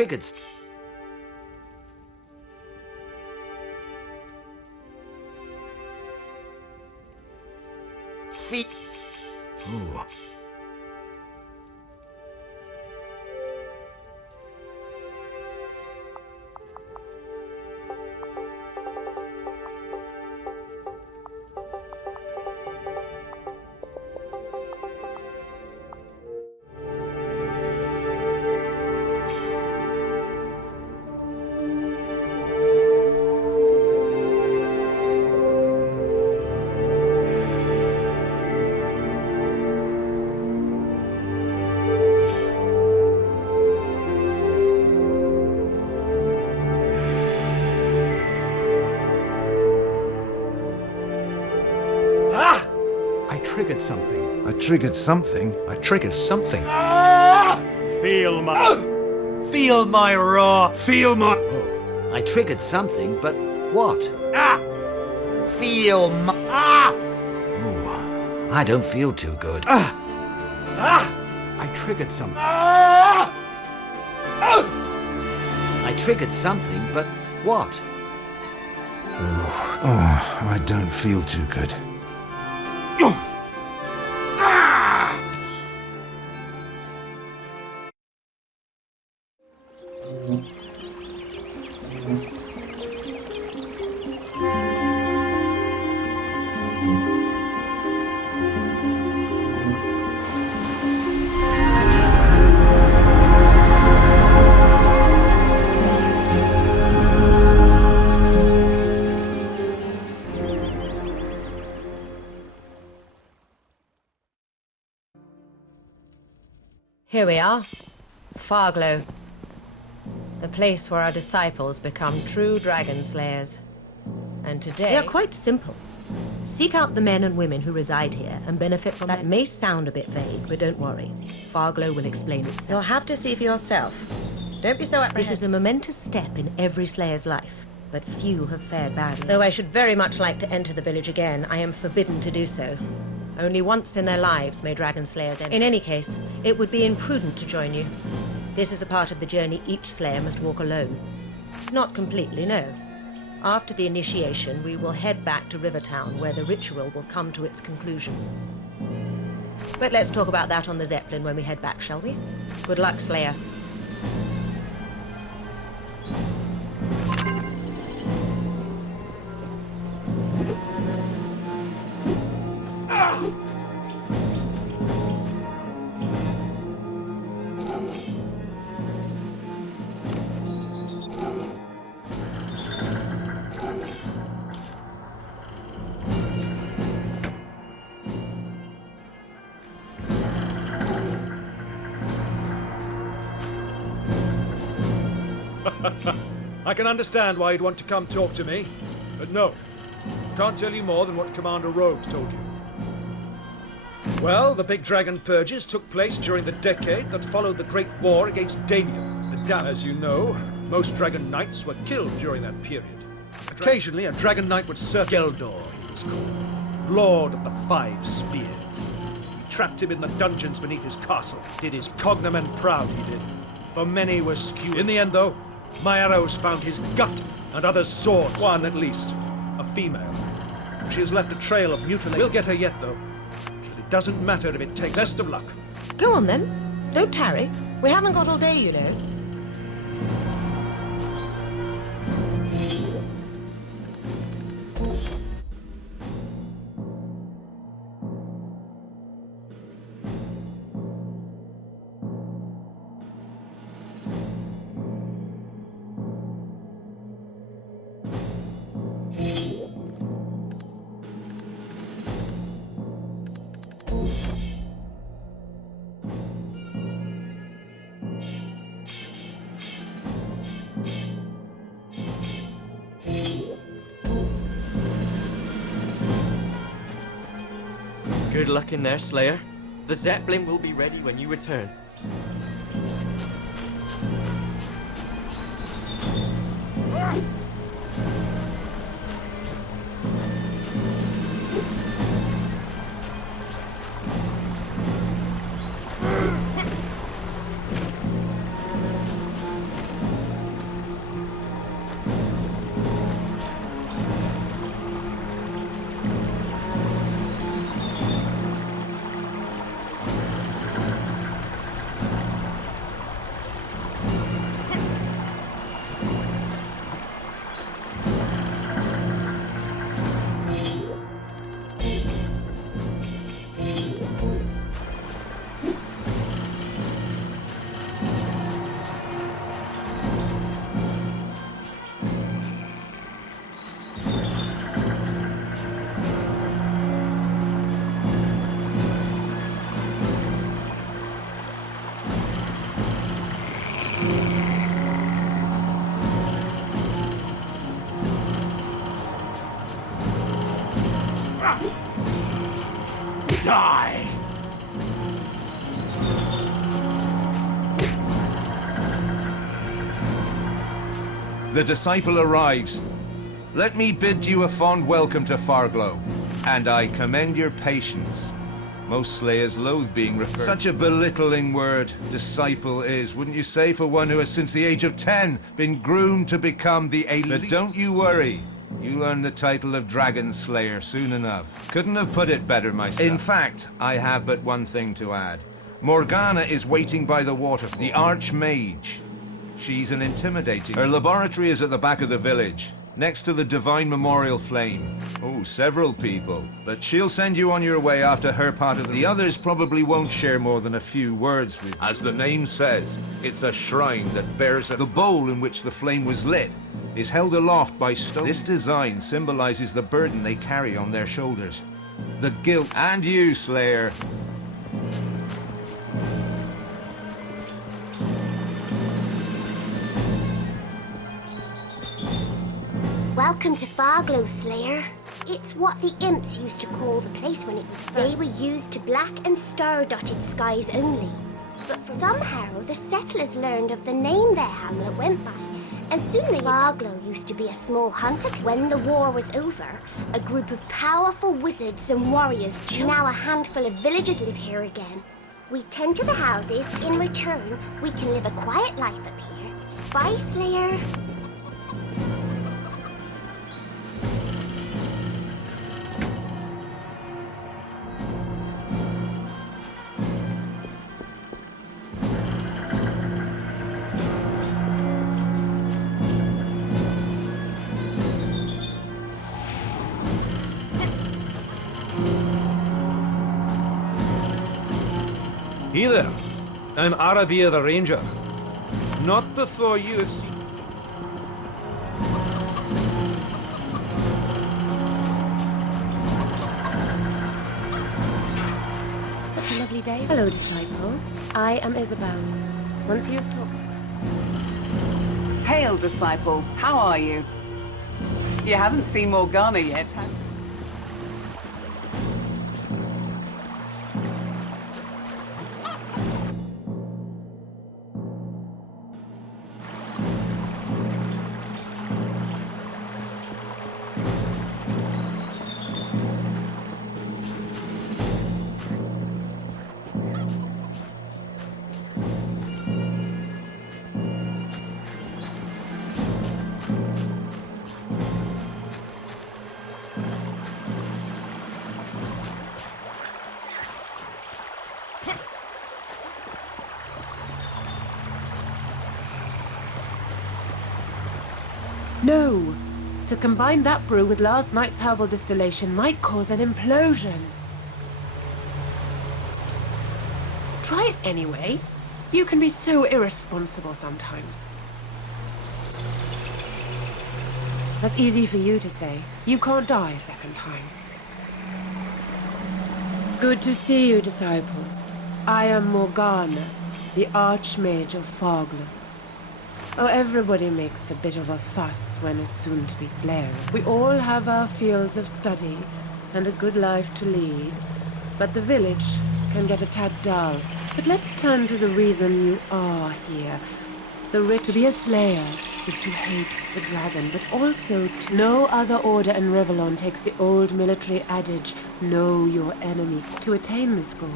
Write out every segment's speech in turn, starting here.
triggered... Feet... Ooh. Triggered something. I triggered something. I triggered something. Feel my... Feel my raw. Feel my... Oh. I triggered something, but what? Feel my... Ooh, I don't feel too good. I triggered something. I triggered something, but what? I don't feel too good. Here we are, Farglow, the place where our disciples become true dragon slayers. And today... They are quite simple. Seek out the men and women who reside here and benefit from that. May sound a bit vague, but don't worry. Farglow will explain itself. You'll have to see for yourself. Don't be so apprehensive. This is a momentous step in every slayer's life, but few have fared badly. Though I should very much like to enter the village again, I am forbidden to do so. Only once in their lives may dragon slayers enter. In any case, it would be imprudent to join you. This is a part of the journey each slayer must walk alone. Not completely, no. After the initiation, we will head back to Rivertown, where the ritual will come to its conclusion. But let's talk about that on the Zeppelin when we head back, shall we? Good luck, Slayer. I can understand why you'd want to come talk to me, but no. Can't tell you more than what Commander Rhodes told you. Well, the big dragon purges took place during the decade that followed the Great War against Damien. As you know, most Dragon Knights were killed during that period. Occasionally, a Dragon Knight would surface. Geldor, he was called. Lord of the Five Spears. We trapped him in the dungeons beneath his castle. Did his cognomen proud, he did. For many were skewered. In the end, though, my arrows found his gut and others' swords. One, at least. A female. She has left a trail of mutilation. We'll get her yet, though. It doesn't matter if it takes... Best of luck. Go on, then. Don't tarry. We haven't got all day, you know. Good luck in there, Slayer. The Zeppelin will be ready when you return. The disciple arrives. Let me bid you a fond welcome to Farglow, and I commend your patience. Most slayers loathe being referred. Such a belittling word, disciple is, wouldn't you say, for one who has since the age of 10 been groomed to become the atleast? But don't you worry. You'll earn the title of Dragon Slayer soon enough. Couldn't have put it better myself. In fact, I have but one thing to add. Morgana is waiting by the waterfall. The Archmage. She's an intimidating... Her laboratory is at the back of the village, next to the Divine Memorial Flame. Oh, several people. But she'll send you on your way after her part of the others probably won't share more than a few words with you. As the name says, it's a shrine that bears a... The bowl in which the flame was lit is held aloft by stone. This design symbolizes the burden they carry on their shoulders. The guilt. And you, Slayer. Welcome to Farglow, Slayer. It's what the imps used to call the place when it was first. They were used to black and star-dotted skies only. But somehow the settlers learned of the name their hamlet went by, and soon Farglow used to be a small hunter. When the war was over, a group of powerful wizards and warriors. Now a handful of villagers live here again. We tend to the houses. In return, we can live a quiet life up here. Bye, Slayer. Hey there, I'm Aravir the Ranger. Not the Thor you have seen. Such a lovely day. Hello, disciple. I am Isabel. Once you have talked... Hail, disciple. How are you? You haven't seen Morgana yet, have you? No! To combine that brew with last night's herbal distillation might cause an implosion. Try it anyway. You can be so irresponsible sometimes. That's easy for you to say. You can't die a second time. Good to see you, disciple. I am Morgana, the Archmage of Farglow. Oh, everybody makes a bit of a fuss when a soon-to-be slayer. We all have our fields of study and a good life to lead, but the village can get a tad dull. But let's turn to the reason you are here. The writ to be a slayer is to hate the dragon, but also to... No other order in Revellon takes the old military adage, know your enemy. To attain this goal,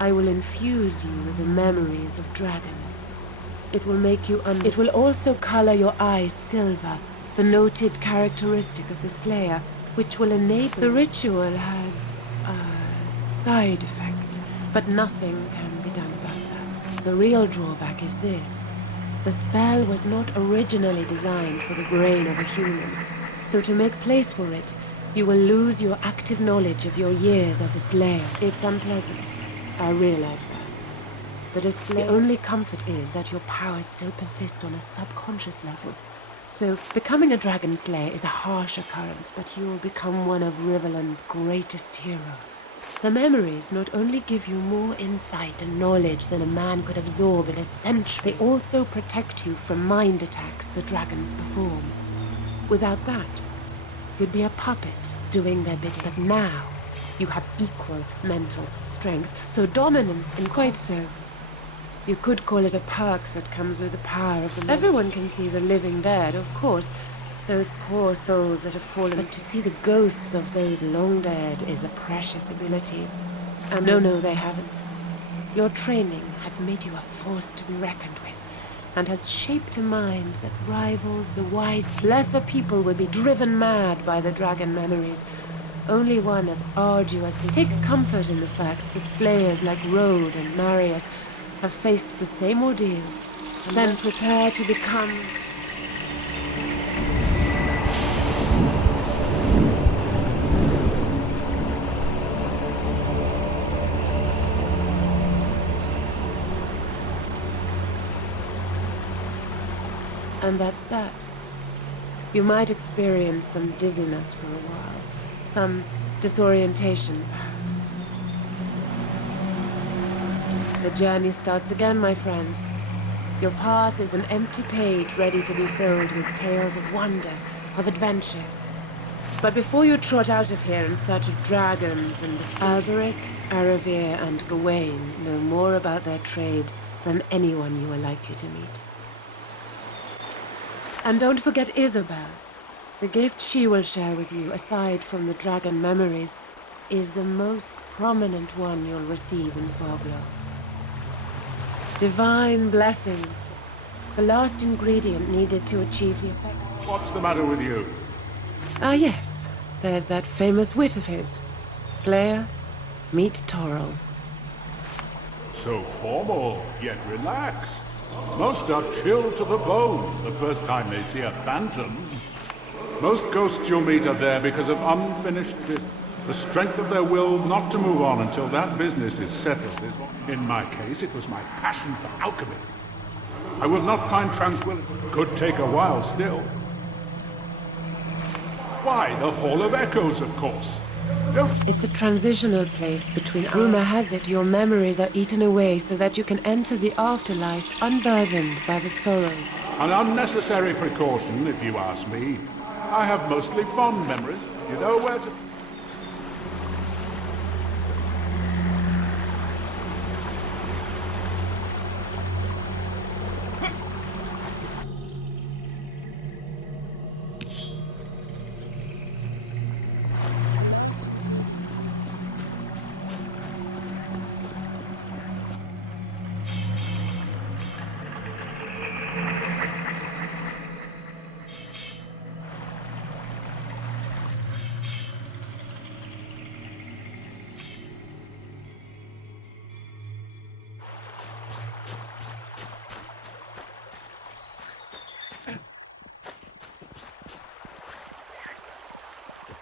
I will infuse you with the memories of dragons. It will make you It will also color your eyes silver, the noted characteristic of the Slayer, which will enable... The ritual has a side effect, but nothing can be done about that. The real drawback is this. The spell was not originally designed for the brain of a human, so to make place for it, you will lose your active knowledge of your years as a Slayer. It's unpleasant, I realize that. But as Slayer, the only comfort is that your powers still persist on a subconscious level. So, becoming a Dragon Slayer is a harsh occurrence, but you will become one of Rivellon's greatest heroes. The memories not only give you more insight and knowledge than a man could absorb in a century, they also protect you from mind attacks the dragons perform. Without that, you'd be a puppet doing their bidding. But now, you have equal mental strength, so dominance and quite so. You could call it a perk that comes with the power of the Lord. Everyone can see the living dead, of course. Those poor souls that have fallen. But to see the ghosts of those long dead is a precious ability. And no, they haven't. Your training has made you a force to be reckoned with, and has shaped a mind that rivals the wise. Lesser people would be driven mad by the dragon memories. Only one as arduously. Take comfort in the fact that slayers like Rode and Marius have faced the same ordeal, and then prepare to become... And that's that. You might experience some dizziness for a while, some disorientation, perhaps. The journey starts again, my friend. Your path is an empty page ready to be filled with tales of wonder, of adventure. But before you trot out of here in search of dragons and Alberic, Aravir, and Gawain know more about their trade than anyone you are likely to meet. And don't forget Isabel. The gift she will share with you, aside from the dragon memories, is the most prominent one you'll receive in Foglow. Divine blessings. The last ingredient needed to achieve the effect. What's the matter with you? Ah, yes. There's that famous wit of his. Slayer, meet Toril. So formal, yet relaxed. Most are chilled to the bone the first time they see a phantom. Most ghosts you'll meet are there because of unfinished business. The strength of their will not to move on until that business is settled is what... In my case, it was my passion for alchemy. I will not find tranquility. Could take a while still. Why, the Hall of Echoes, of course. It's a transitional place between... Rumor has it your memories are eaten away so that you can enter the afterlife unburdened by the sorrow. An unnecessary precaution, if you ask me. I have mostly fond memories. You know where to...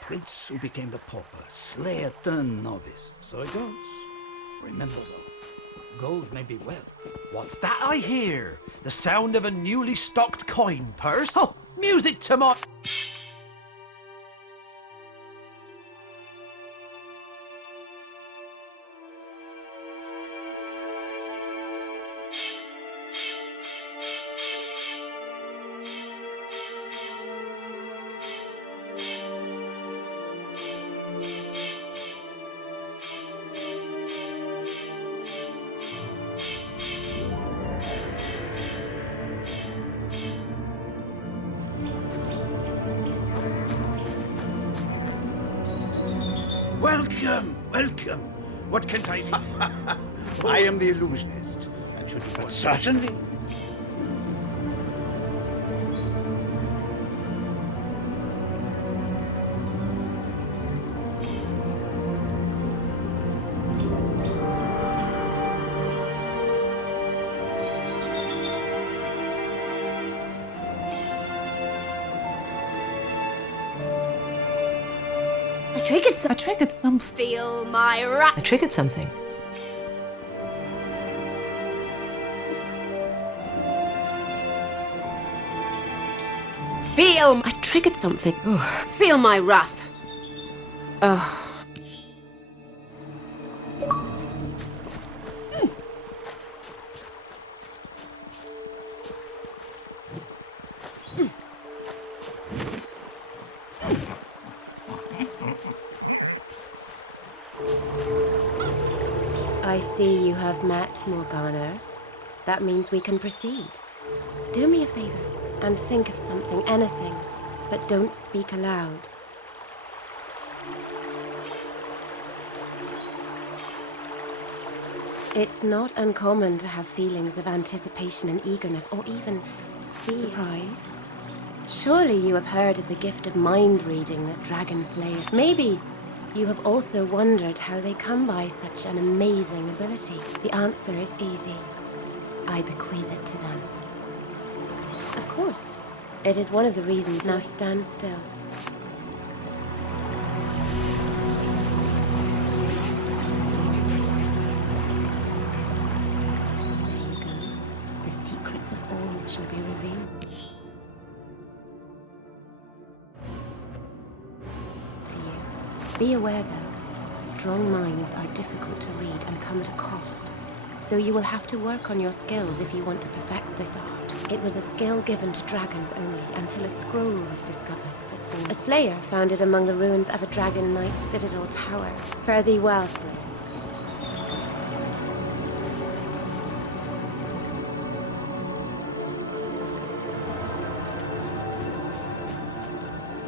Prince who became the pauper, slayer turned novice. So it goes. Remember though, gold may be wealth. What's that I hear? The sound of a newly stocked coin purse? Oh, music to my... Welcome, welcome. What can I do? I am the illusionist, and should you want... Certainly. I triggered some. Feel my wrath. I triggered something. I triggered something. Feel my wrath. I see you have met Morgana. that means we can proceed. Do me a favor and think of something, anything, but don't speak aloud. It's not uncommon to have feelings of anticipation and eagerness, or even fear. Surprised? Surely you have heard of the gift of mind reading that dragon slayers. Maybe you have also wondered how they come by such an amazing ability. The answer is easy. I bequeath it to them. Of course. It is one of the reasons. Now stand still. There you go. The secrets of all shall be revealed to you. Be aware, though, strong minds are difficult to read and come at a cost. So you will have to work on your skills if you want to perfect this art. It was a skill given to dragons only until a scroll was discovered. A slayer found it among the ruins of a Dragon Knight citadel tower. Fare thee well, Slayer.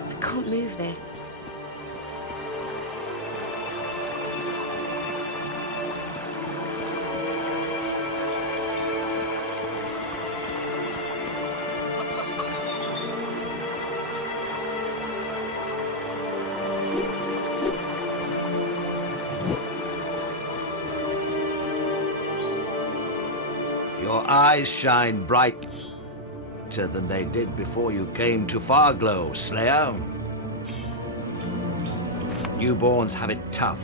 I can't move this. Your eyes shine brighter than they did before you came to Farglow, Slayer. Newborns have it tough,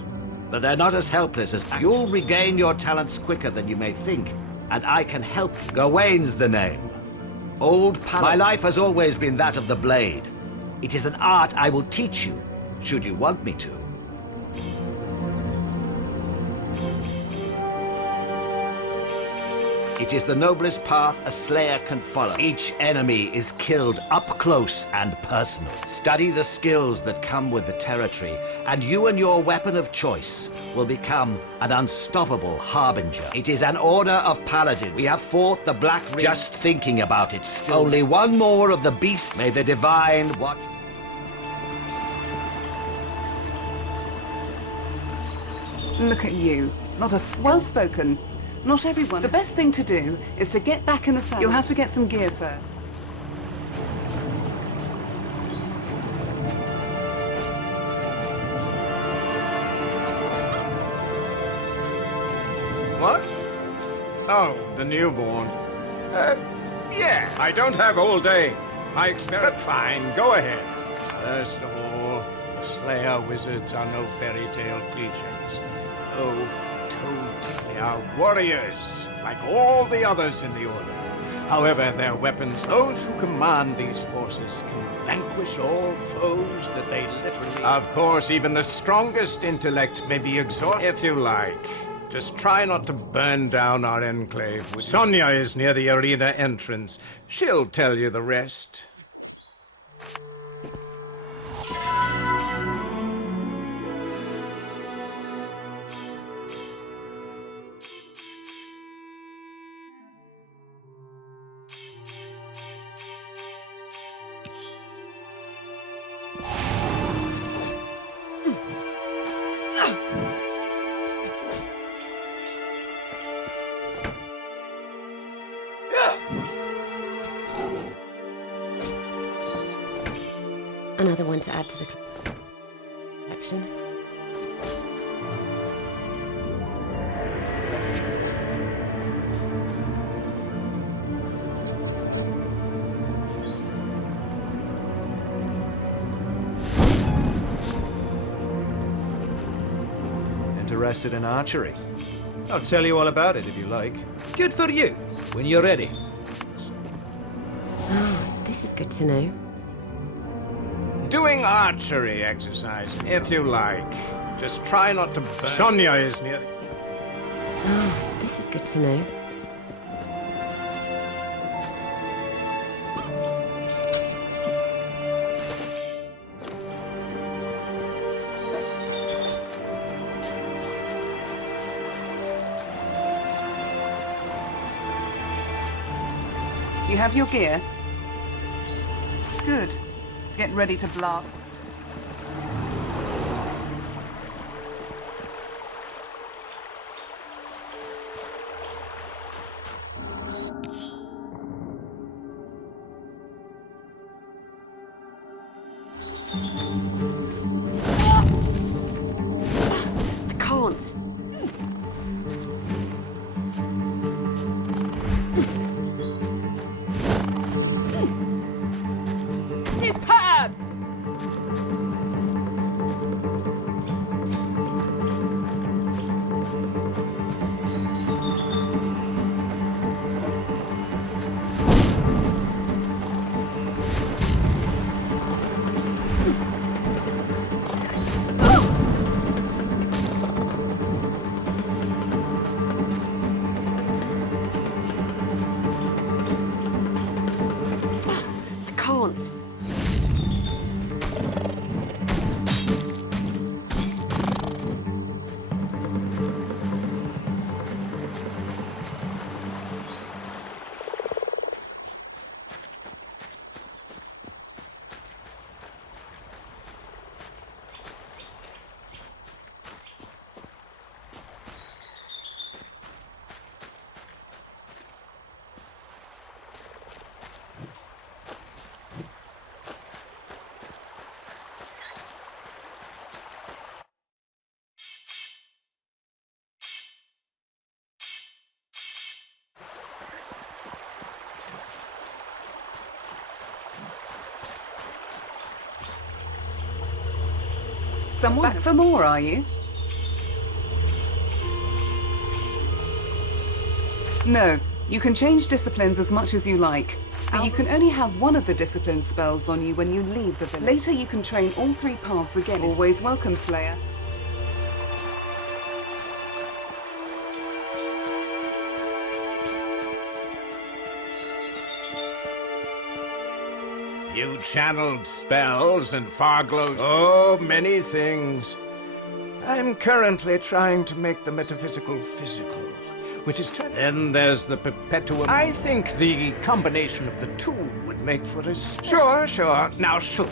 but they're not as helpless as you'll regain your talents quicker than you may think, and I can help you. Gawain's the name. Old Paladin. My life has always been that of the blade. It is an art I will teach you, should you want me to. It is the noblest path a slayer can follow. Each enemy is killed up close and personal. Study the skills that come with the territory, and you and your weapon of choice will become an unstoppable harbinger. It is an order of paladin. We have fought the Black Ring. Just thinking about it still. Only one more of the beasts. May the divine watch. Look at you. Not a well-spoken. Not everyone. The best thing to do is to get back in the saddle. You'll have to get some gear first. What? Oh, the newborn. Yeah, I don't have all day. I expect... But fine, go ahead. First of all, the Slayer wizards are no fairy tale cliches. Oh, they are warriors, like all the others in the Order. However, their weapons, those who command these forces can vanquish all foes that they literally... Of course, even the strongest intellect may be exhausted. If you like. Just try not to burn down our enclave. Sonia is near the arena entrance. She'll tell you the rest. Another one to add to the collection. Interested in archery? I'll tell you all about it if you like. Good for you, when you're ready. Oh, this is good to know. Doing archery exercise, if you like. Just try not to burn. Sonia is near. Oh, this is good to know. You have your gear? Good. Get ready to blast. I can't. Superb! I can't. Someone back for more, are you? No, you can change disciplines as much as you like, but you can only have one of the discipline spells on you when you leave the village. Later you can train all 3 paths again. Always welcome, Slayer. You channeled spells and Farglow's... Oh, many things. I'm currently trying to make the metaphysical physical, which is... Then there's the perpetuum... I think the combination of the two would make for a... Sure, sure. Now shoot.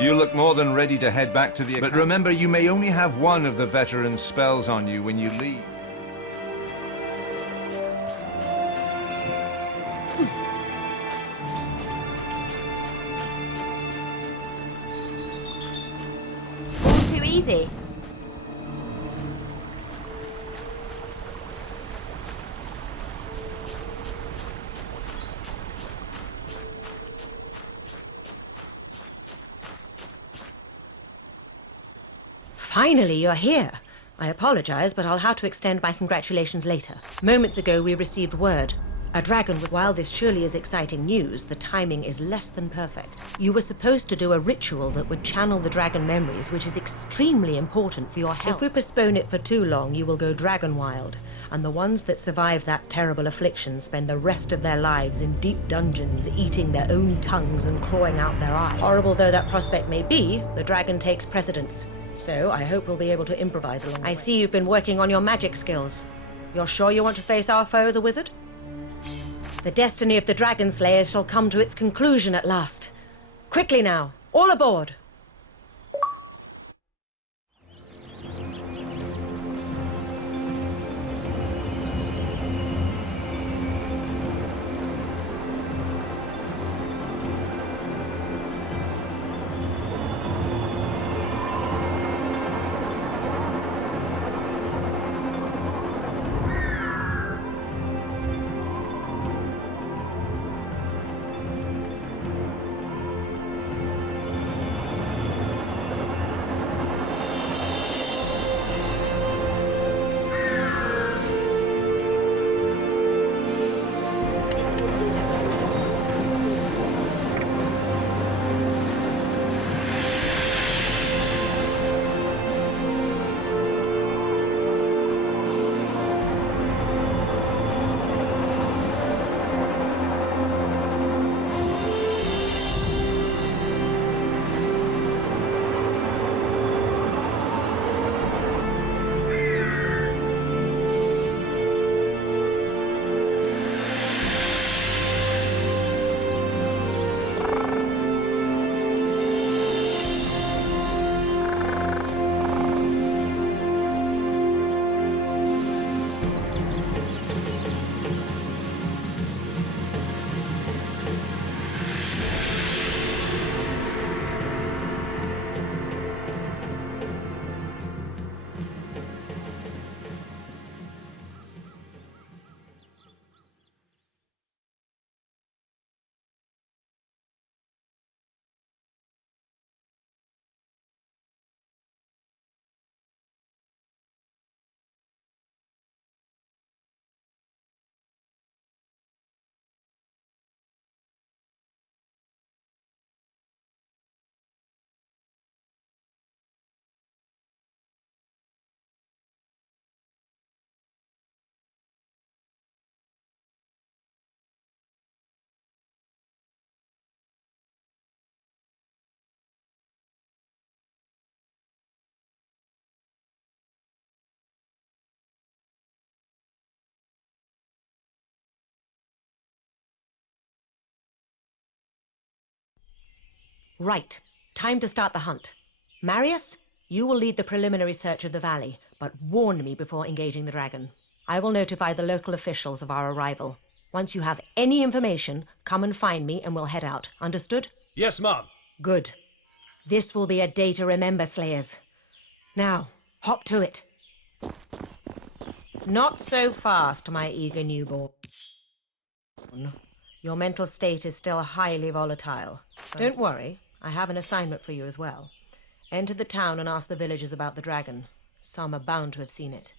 You look more than ready to head back to the... But remember, you may only have one of the veteran spells on you when you leave. All too easy. Finally, you're here. I apologize, but I'll have to extend my congratulations later. Moments ago, we received word. A dragon was... While this surely is exciting news, the timing is less than perfect. You were supposed to do a ritual that would channel the dragon memories, which is extremely important for your health. If we postpone it for too long, you will go dragon wild, and the ones that survive that terrible affliction spend the rest of their lives in deep dungeons, eating their own tongues and clawing out their eyes. Horrible though that prospect may be, the dragon takes precedence. So I hope we'll be able to improvise along the way. I see you've been working on your magic skills. You're sure you want to face our foe as a wizard? The destiny of the Dragon Slayers shall come to its conclusion at last. Quickly now, all aboard! Right. Time to start the hunt. Marius, you will lead the preliminary search of the valley, but warn me before engaging the dragon. I will notify the local officials of our arrival. Once you have any information, come and find me and we'll head out. Understood? Yes, ma'am. Good. This will be a day to remember, Slayers. Now, hop to it. Not so fast, my eager newborn. Your mental state is still highly volatile. Don't worry, I have an assignment for you as well. Enter the town and ask the villagers about the dragon. Some are bound to have seen it.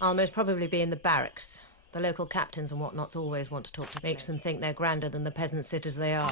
I'll most probably be in the barracks. The local captains and whatnots always want to talk to Makes them think they're grander than the peasant sitters they are.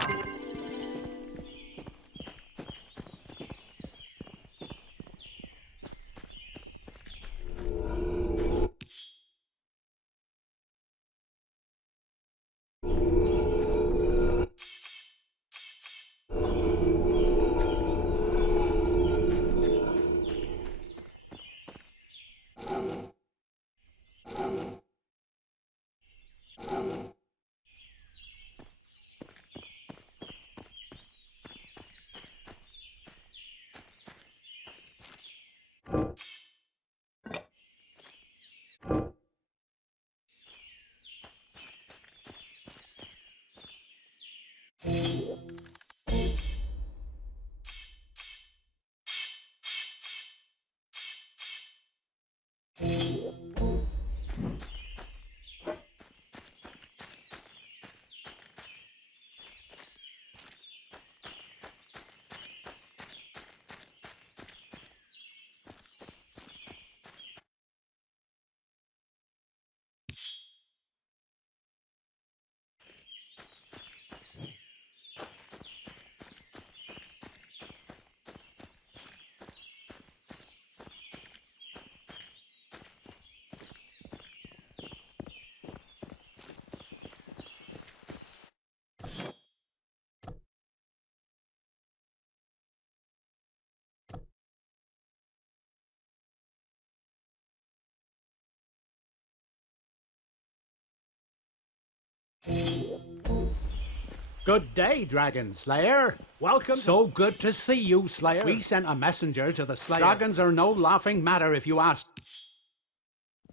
Good day, Dragon Slayer. Welcome. So good to see you, Slayer. We sent a messenger to the Slayer. Dragons are no laughing matter if you ask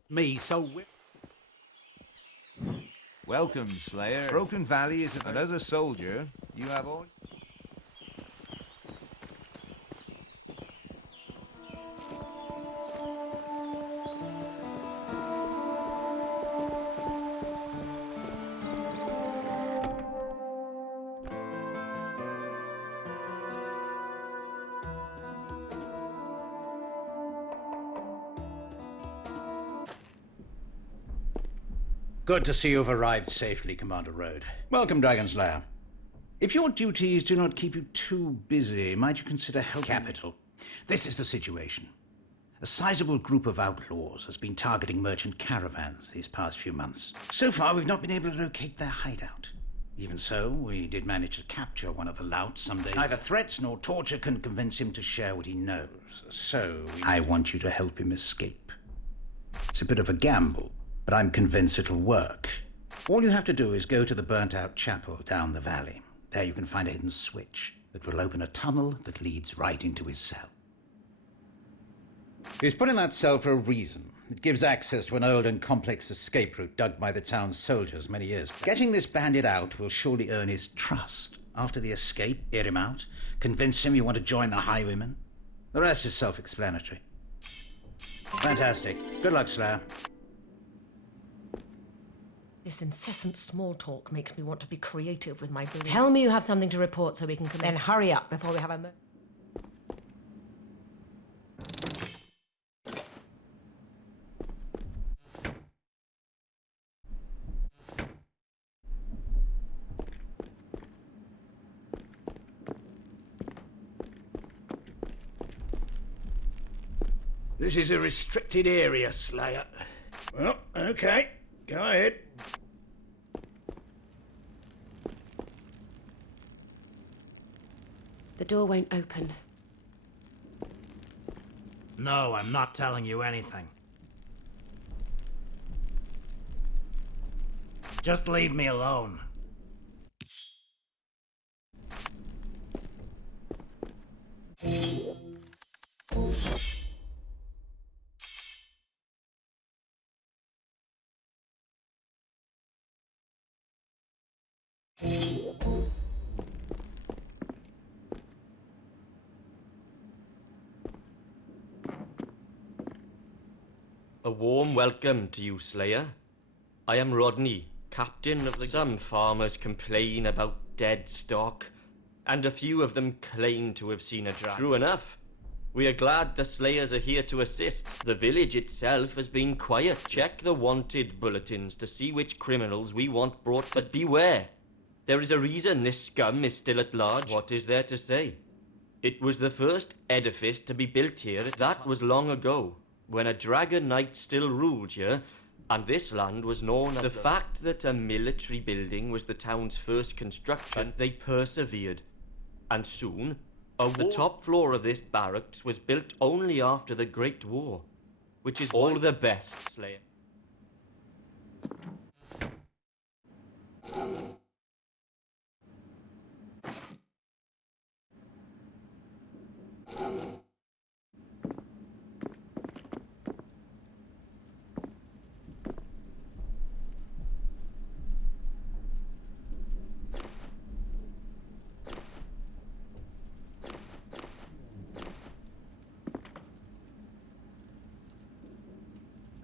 me, so Welcome, Slayer. Broken Valley is and as a soldier, you have all... Good to see you've arrived safely, Commander Road. Welcome, Dragon Slayer. If your duties do not keep you too busy, might you consider help? Capital. This is the situation. A sizable group of outlaws has been targeting merchant caravans these past few months. So far, we've not been able to locate their hideout. Even so, we did manage to capture one of the louts someday. Neither threats nor torture can convince him to share what he knows. So, I want you to help him escape. It's a bit of a gamble, but I'm convinced it'll work. All you have to do is go to the burnt-out chapel down the valley. There you can find a hidden switch that will open a tunnel that leads right into his cell. He's put in that cell for a reason. It gives access to an old and complex escape route dug by the town's soldiers many years back. Getting this bandit out will surely earn his trust. After the escape, hear him out, convince him you want to join the Highwaymen. The rest is self-explanatory. Fantastic. Good luck, Slayer. This incessant small talk makes me want to be creative with my belief. Tell me you have something to report so we can commence. Then hurry up before we have a This is a restricted area, Slayer. Well, okay. Go ahead. The door won't open. No, I'm not telling you anything. Just leave me alone. A warm welcome to you, Slayer. I am Rodney, captain of the... Some farmers complain about dead stock, and a few of them claim to have seen a dragon. True enough. We are glad the Slayers are here to assist. The village itself has been quiet. Check the wanted bulletins to see which criminals we want brought. But beware. There is a reason this scum is still at large. What is there to say? It was the first edifice to be built here. That was long ago, when a Dragon Knight still ruled here, and this land was known as the fact that a military building was the town's first construction. They persevered, and soon the top floor of this barracks was built only after the Great War, which is all the best, Slayer.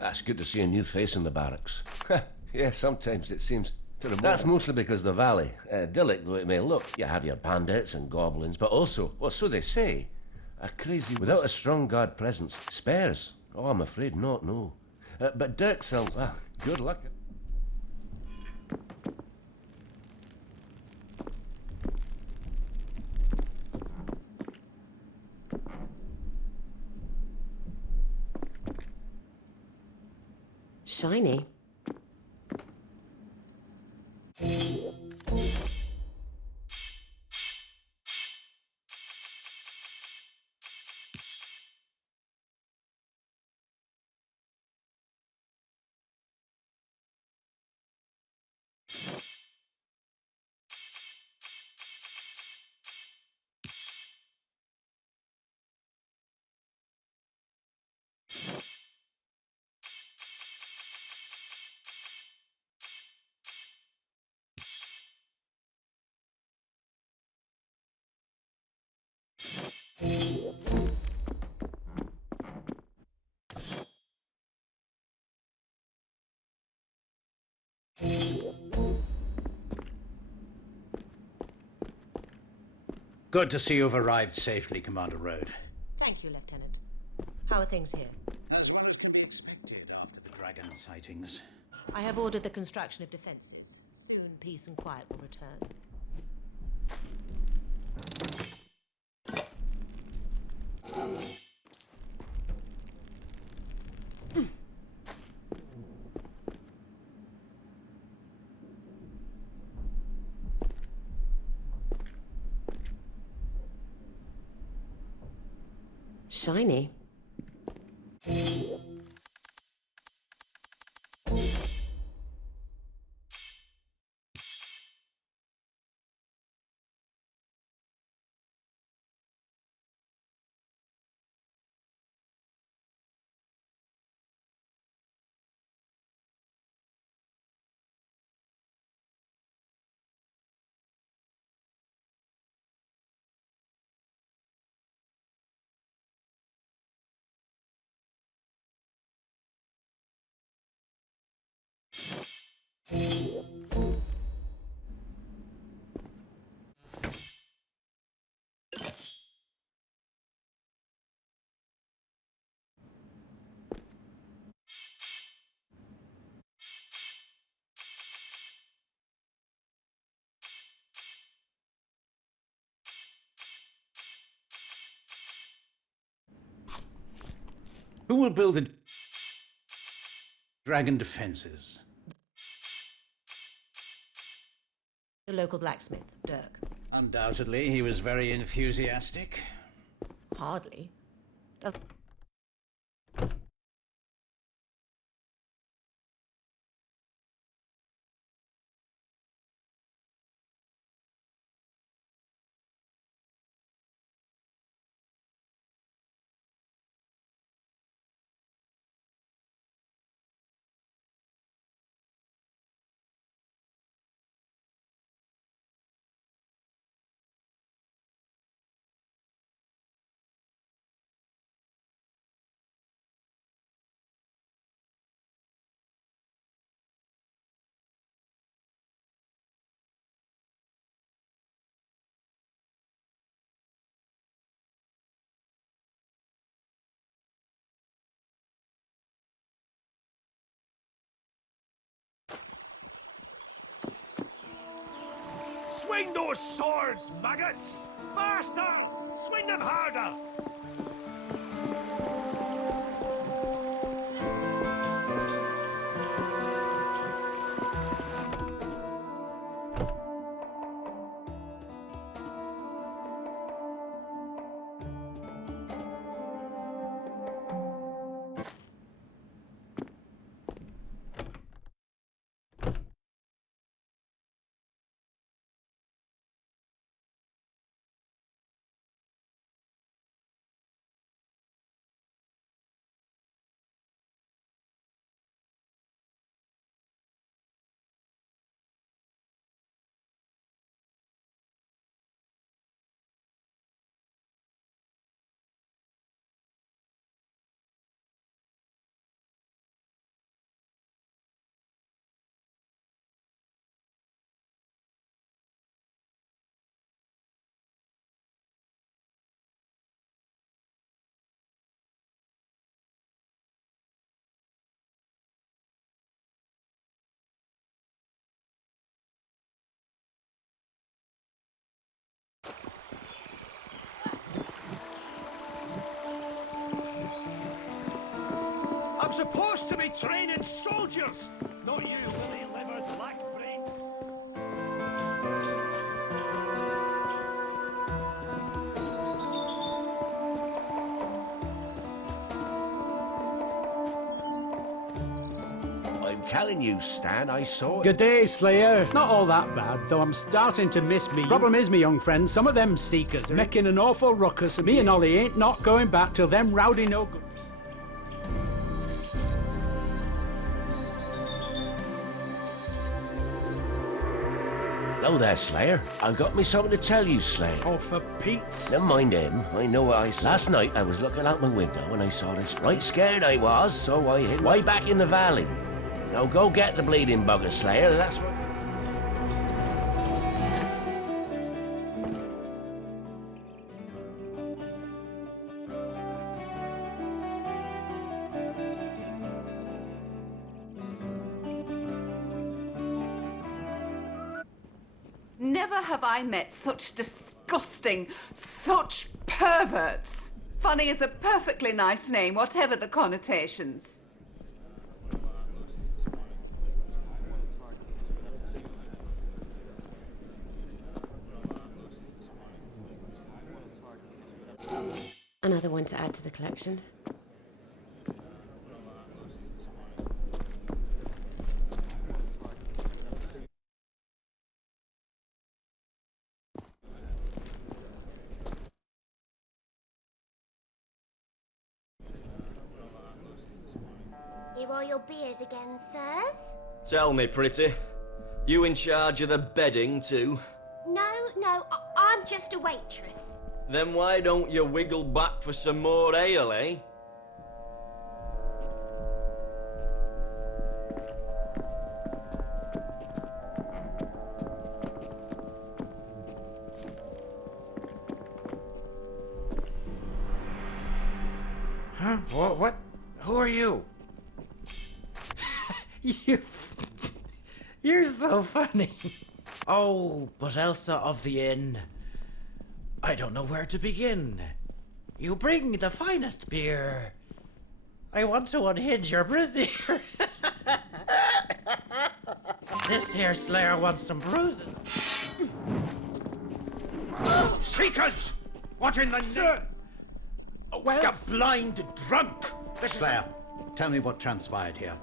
It's good to see a new face in the barracks. Yeah, sometimes it seems to the... That's mostly because the valley, idyllic though it may look, you have your bandits and goblins, but also, well, so they say, a crazy... Without a strong guard presence, spares. Oh, I'm afraid not, no. But Dirk sells... good luck. Shiny. Good to see you've arrived safely, Commander Road. Thank you, Lieutenant. How are things here? As well as can be expected after the dragon sightings. I have ordered the construction of defenses. Soon peace and quiet will return. Shiny. Who will build the dragon defenses? The local blacksmith, Dirk. Undoubtedly, he was very enthusiastic. Hardly. Does Swing those swords, maggots! Faster! Swing them harder! I'm supposed to be training soldiers, not you lily-livered black-brains. I'm telling you, Stan, I saw it. Good day, Slayer. Not all that bad, though I'm starting to miss me. Problem is, me young friend, some of them seekers are making an awful ruckus, and me and Ollie ain't not going back till them rowdy no good. Hello there, Slayer. I've got me something to tell you, Slayer. Oh, for Pete's... Never mind him. I know what I saw. Last night, I was looking out my window and I saw this. Right scared I was, so I hid right back in the valley. Now go get the bleeding bugger, Slayer. That's what... Never have I met such disgusting, such perverts. Funny is a perfectly nice name, whatever the connotations. Another one to add to the collection. Here are your beers again, sirs. Tell me, pretty. You in charge of the bedding, too? No, I'm just a waitress. Then why don't you wiggle back for some more ale, eh? Huh? What? Who are you? You're so funny. Oh, but Elsa of the Inn. I don't know where to begin. You bring the finest beer. I want to unhinge your brazier. This here Slayer wants some bruising. Seekers! What in the name? Well, you blind drunk! This Slayer, tell me what transpired here.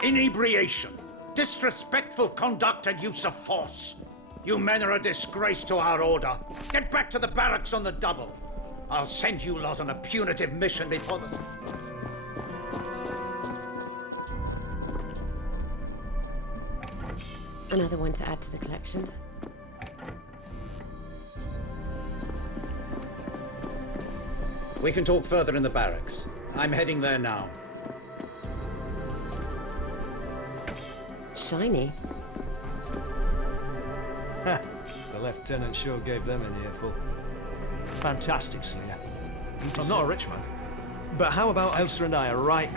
Inebriation, disrespectful conduct and use of force. You men are a disgrace to our order. Get back to the barracks on the double. I'll send you lot on a punitive mission before the... Another one to add to the collection. We can talk further in the barracks. I'm heading there now. Shiny. The lieutenant sure gave them an earful. Fantastic, Slayer. I'm not a rich man, But how about Elsa and I are right...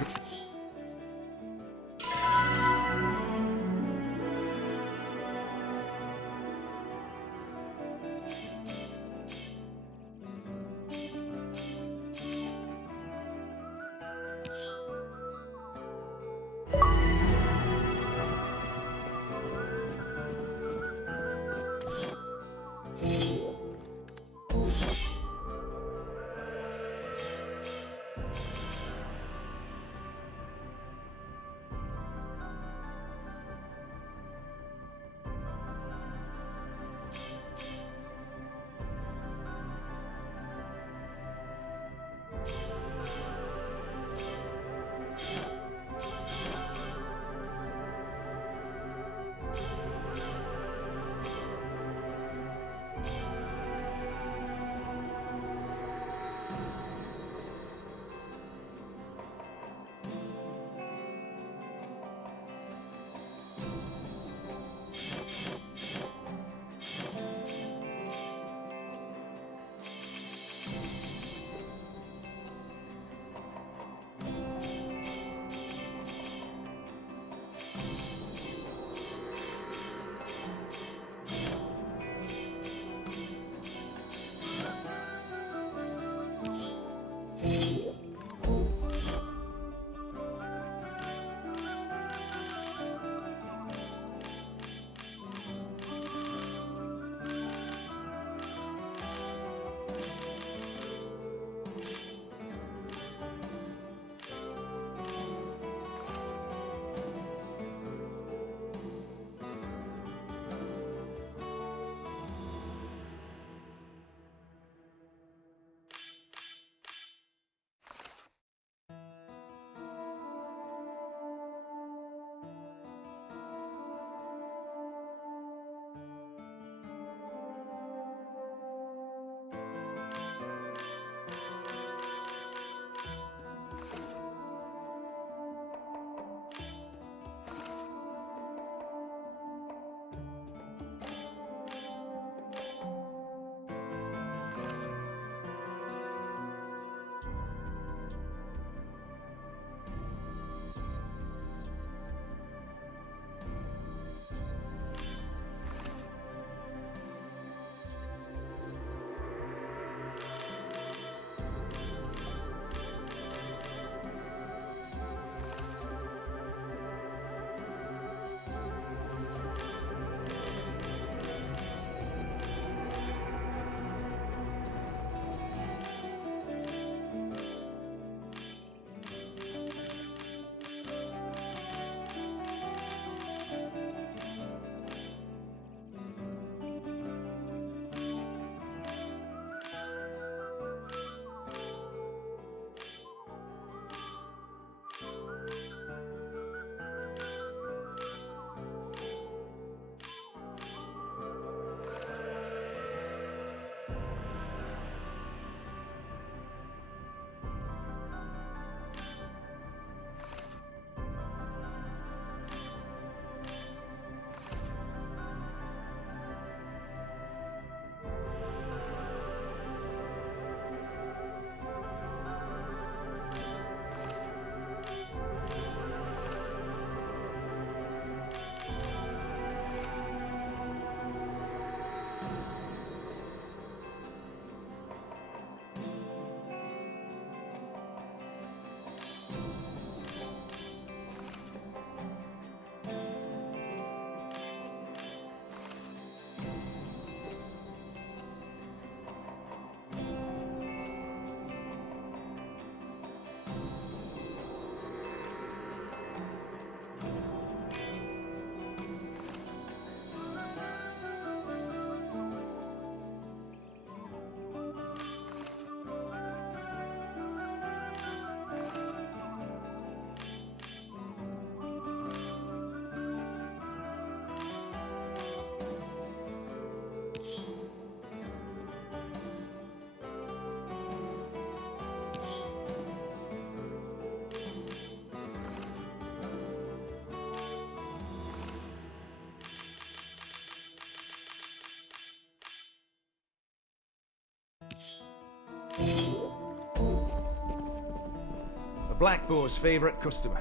Blackboar's favourite customer.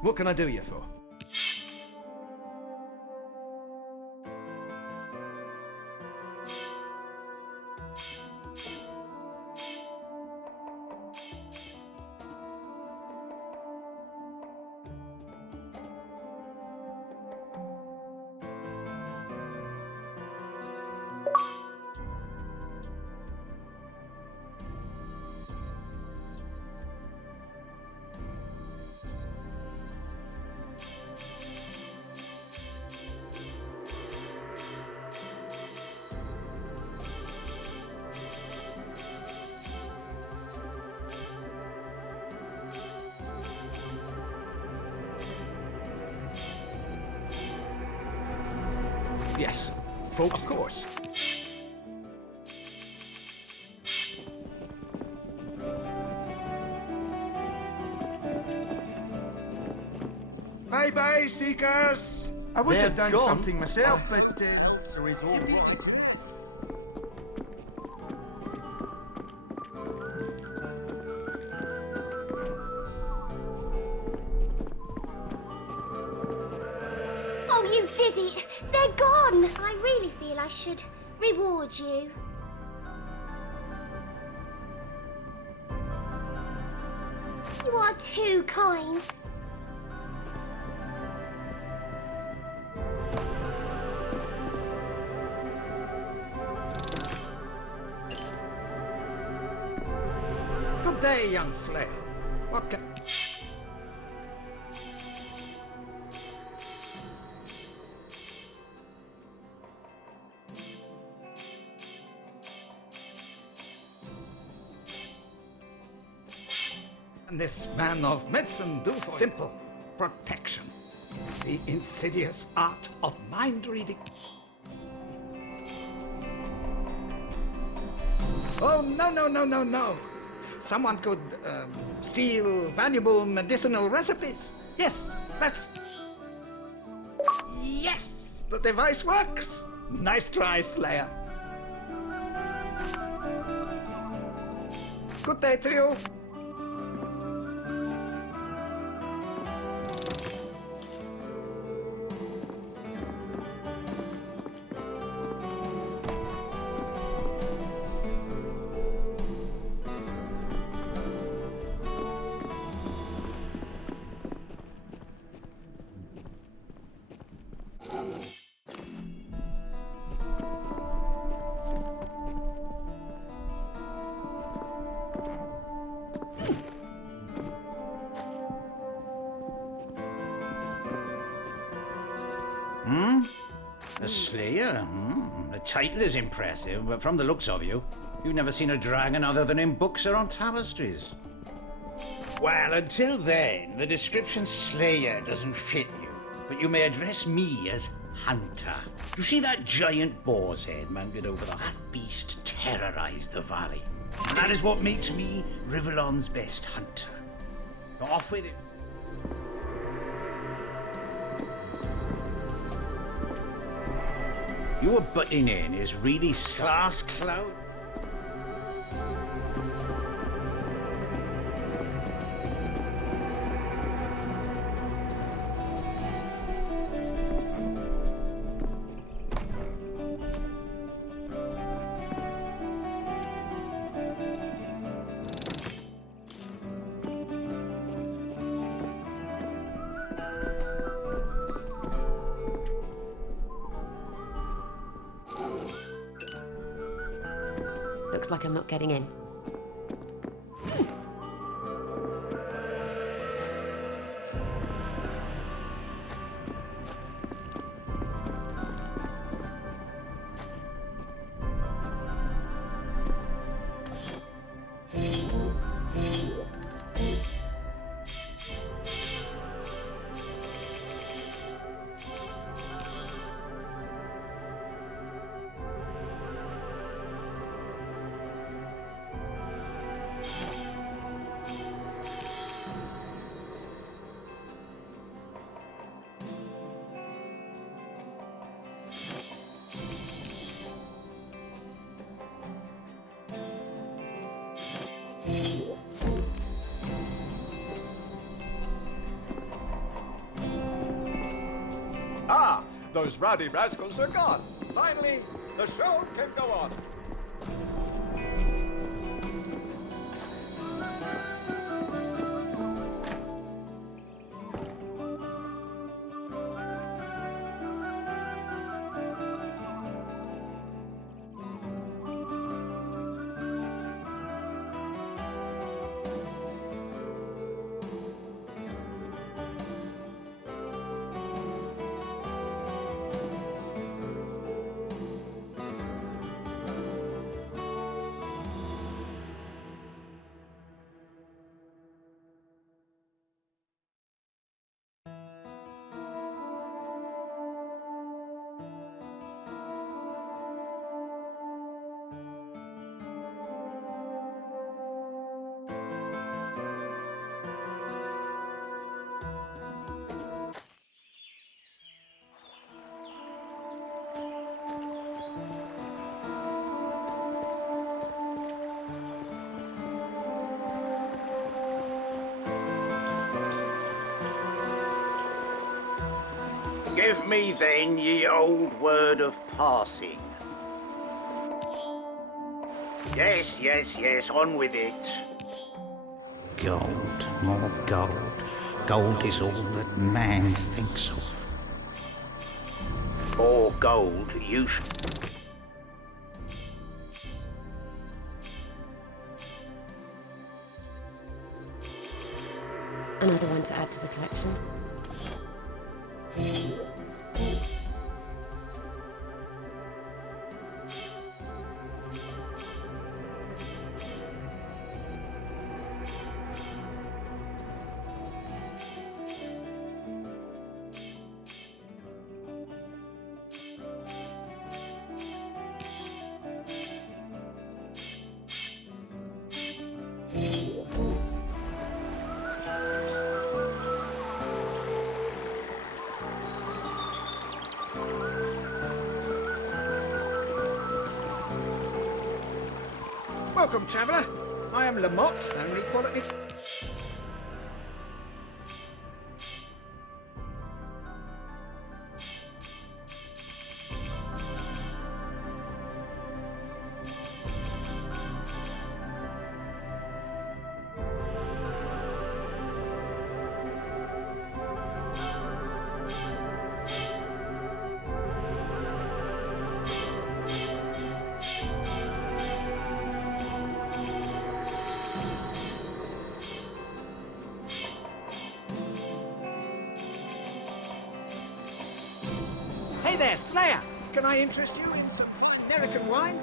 What can I do you for? Yes, folks. Of course. Bye-bye, Seekers! I would They're have done gone. something myself, but... Elsa is all right. Oh, you did it! They're gone! I really feel I should reward you. You are too kind. Good day, young Slayer. What can... And this man of medicine do for simple protection. The insidious art of mind reading. Oh, no. Someone could steal valuable medicinal recipes. Yes, that's... Yes, the device works. Nice try, Slayer. Good day to you. A Slayer? The title is impressive, but from the looks of you, you've never seen a dragon other than in books or on tapestries. Well, until then, the description Slayer doesn't fit you, but you may address me as Hunter. You see that giant boar's head mounted over the... That beast terrorized the valley. And that is what makes me Rivellon's best hunter. Off with it. Your butting in is really class clout. Looks like I'm not getting in. those rowdy rascals are gone. Finally, the show can go on. Give me then ye old word of passing. Yes, yes, yes, on with it. Gold, more gold. Gold is all that man thinks of. For gold you should... Another one to add to the collection. Welcome, traveller. I am Lamont, only quality... Hey there, Slayer! Can I interest you in some American wine?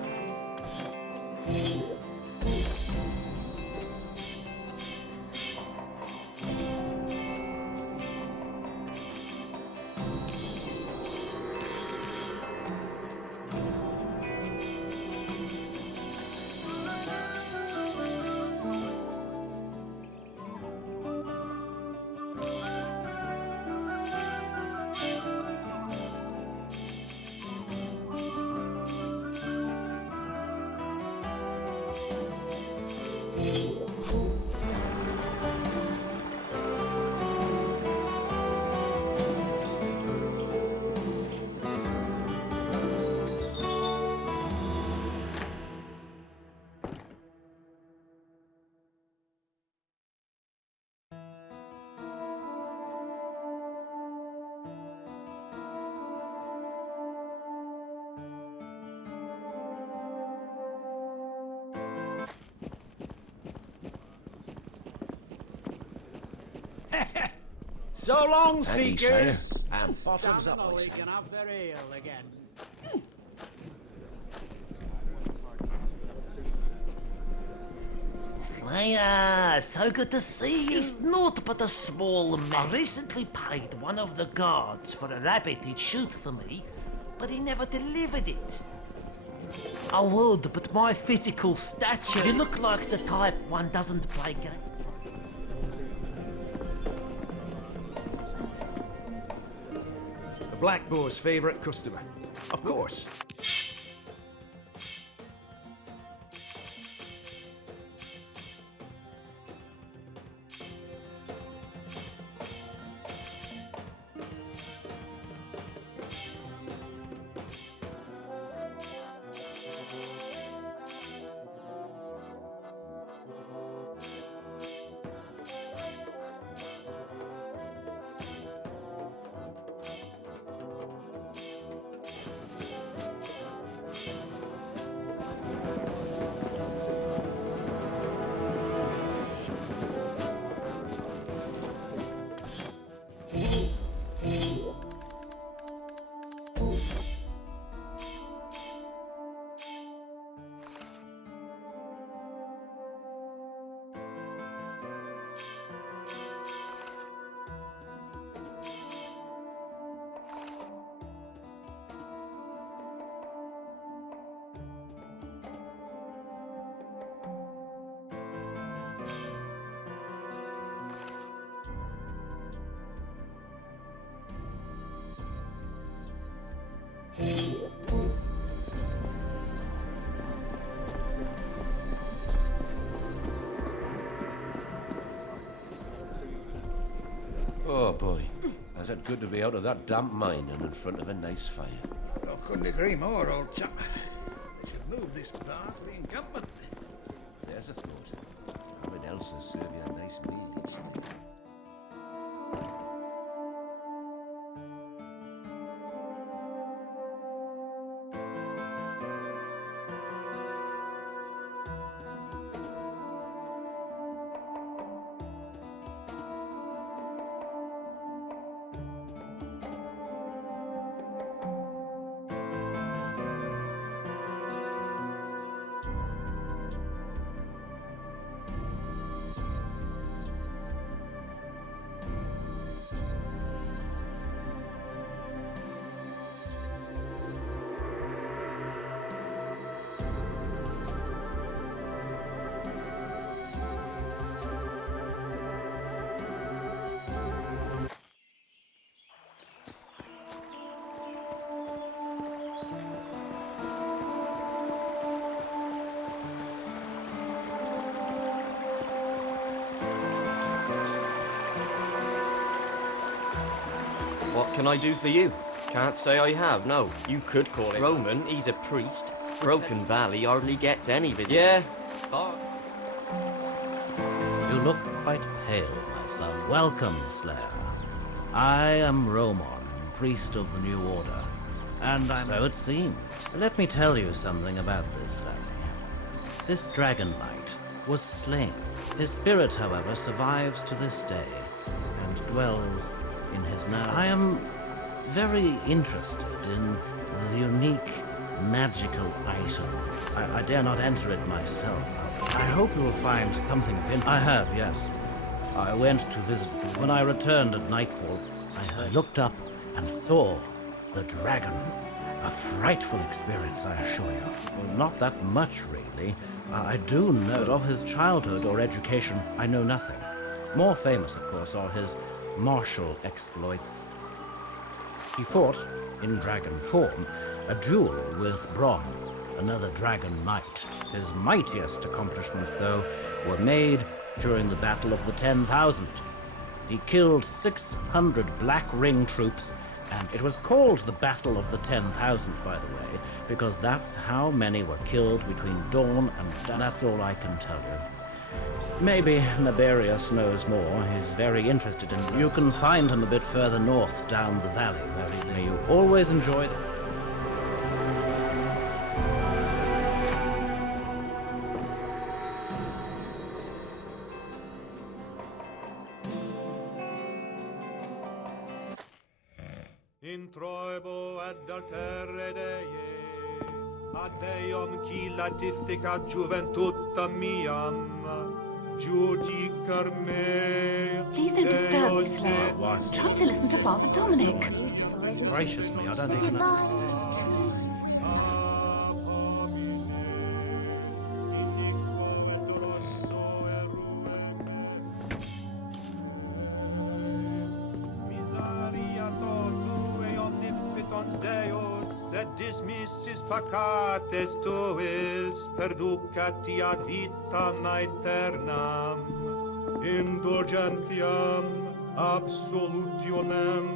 So long, Thank you, sire. seekers. And bottoms up, Stamina please. leaking up their ale again. Slayer, so good to see you. It's naught but a small matter. I recently paid one of the guards for a rabbit he'd shoot for me, but he never delivered it. I would, but my physical stature... You look like the type one doesn't play games. The Black Boar's favourite customer. Of course. Oh boy, is it good to be out of that damp mine and in front of a nice fire. I couldn't agree more, old chap. We should move this bar to the encampment. There's a thought. How would Elsa serve you a nice meal each night? What can I do for you? Can't say I have, no. You could call it Roman, he's a priest. Broken Valley hardly gets any visit. Yeah. You look quite pale, my son. Welcome, Slayer. I am Roman, priest of the New Order, and so it seems. Let me tell you something about this valley. This Dragon Knight was slain. His spirit, however, survives to this day, and dwells in his now. I am very interested in the unique magical item. I dare not enter it myself. I hope you will find something of interest. I have, yes. I went to visit. When I returned at nightfall, I looked up and saw the dragon. A frightful experience, I assure you. Well, not that much, really. I do know that of his childhood or education, I know nothing. More famous, of course, are his martial exploits. He fought, in dragon form, a duel with Brom, another dragon knight. His mightiest accomplishments, though, were made during the Battle of the 10,000. He killed 600 Black Ring troops, and it was called the Battle of the 10,000, by the way, because that's how many were killed between dawn and dusk. That's all I can tell you. Maybe Naberius knows more. He's very interested in... You can find him a bit further north, down the valley, where he... May you always enjoy... In troibo ad altere Dei, ad Deum qui latificat juventutta miam, judicar me. Please don't disturb me, Slayer. I'm trying to listen to Father Dominic. Gracious me, I don't even understand. Deus, et dismissis paccates tuis, perducati ad vitam aeternam, indulgentiam, absolutionem,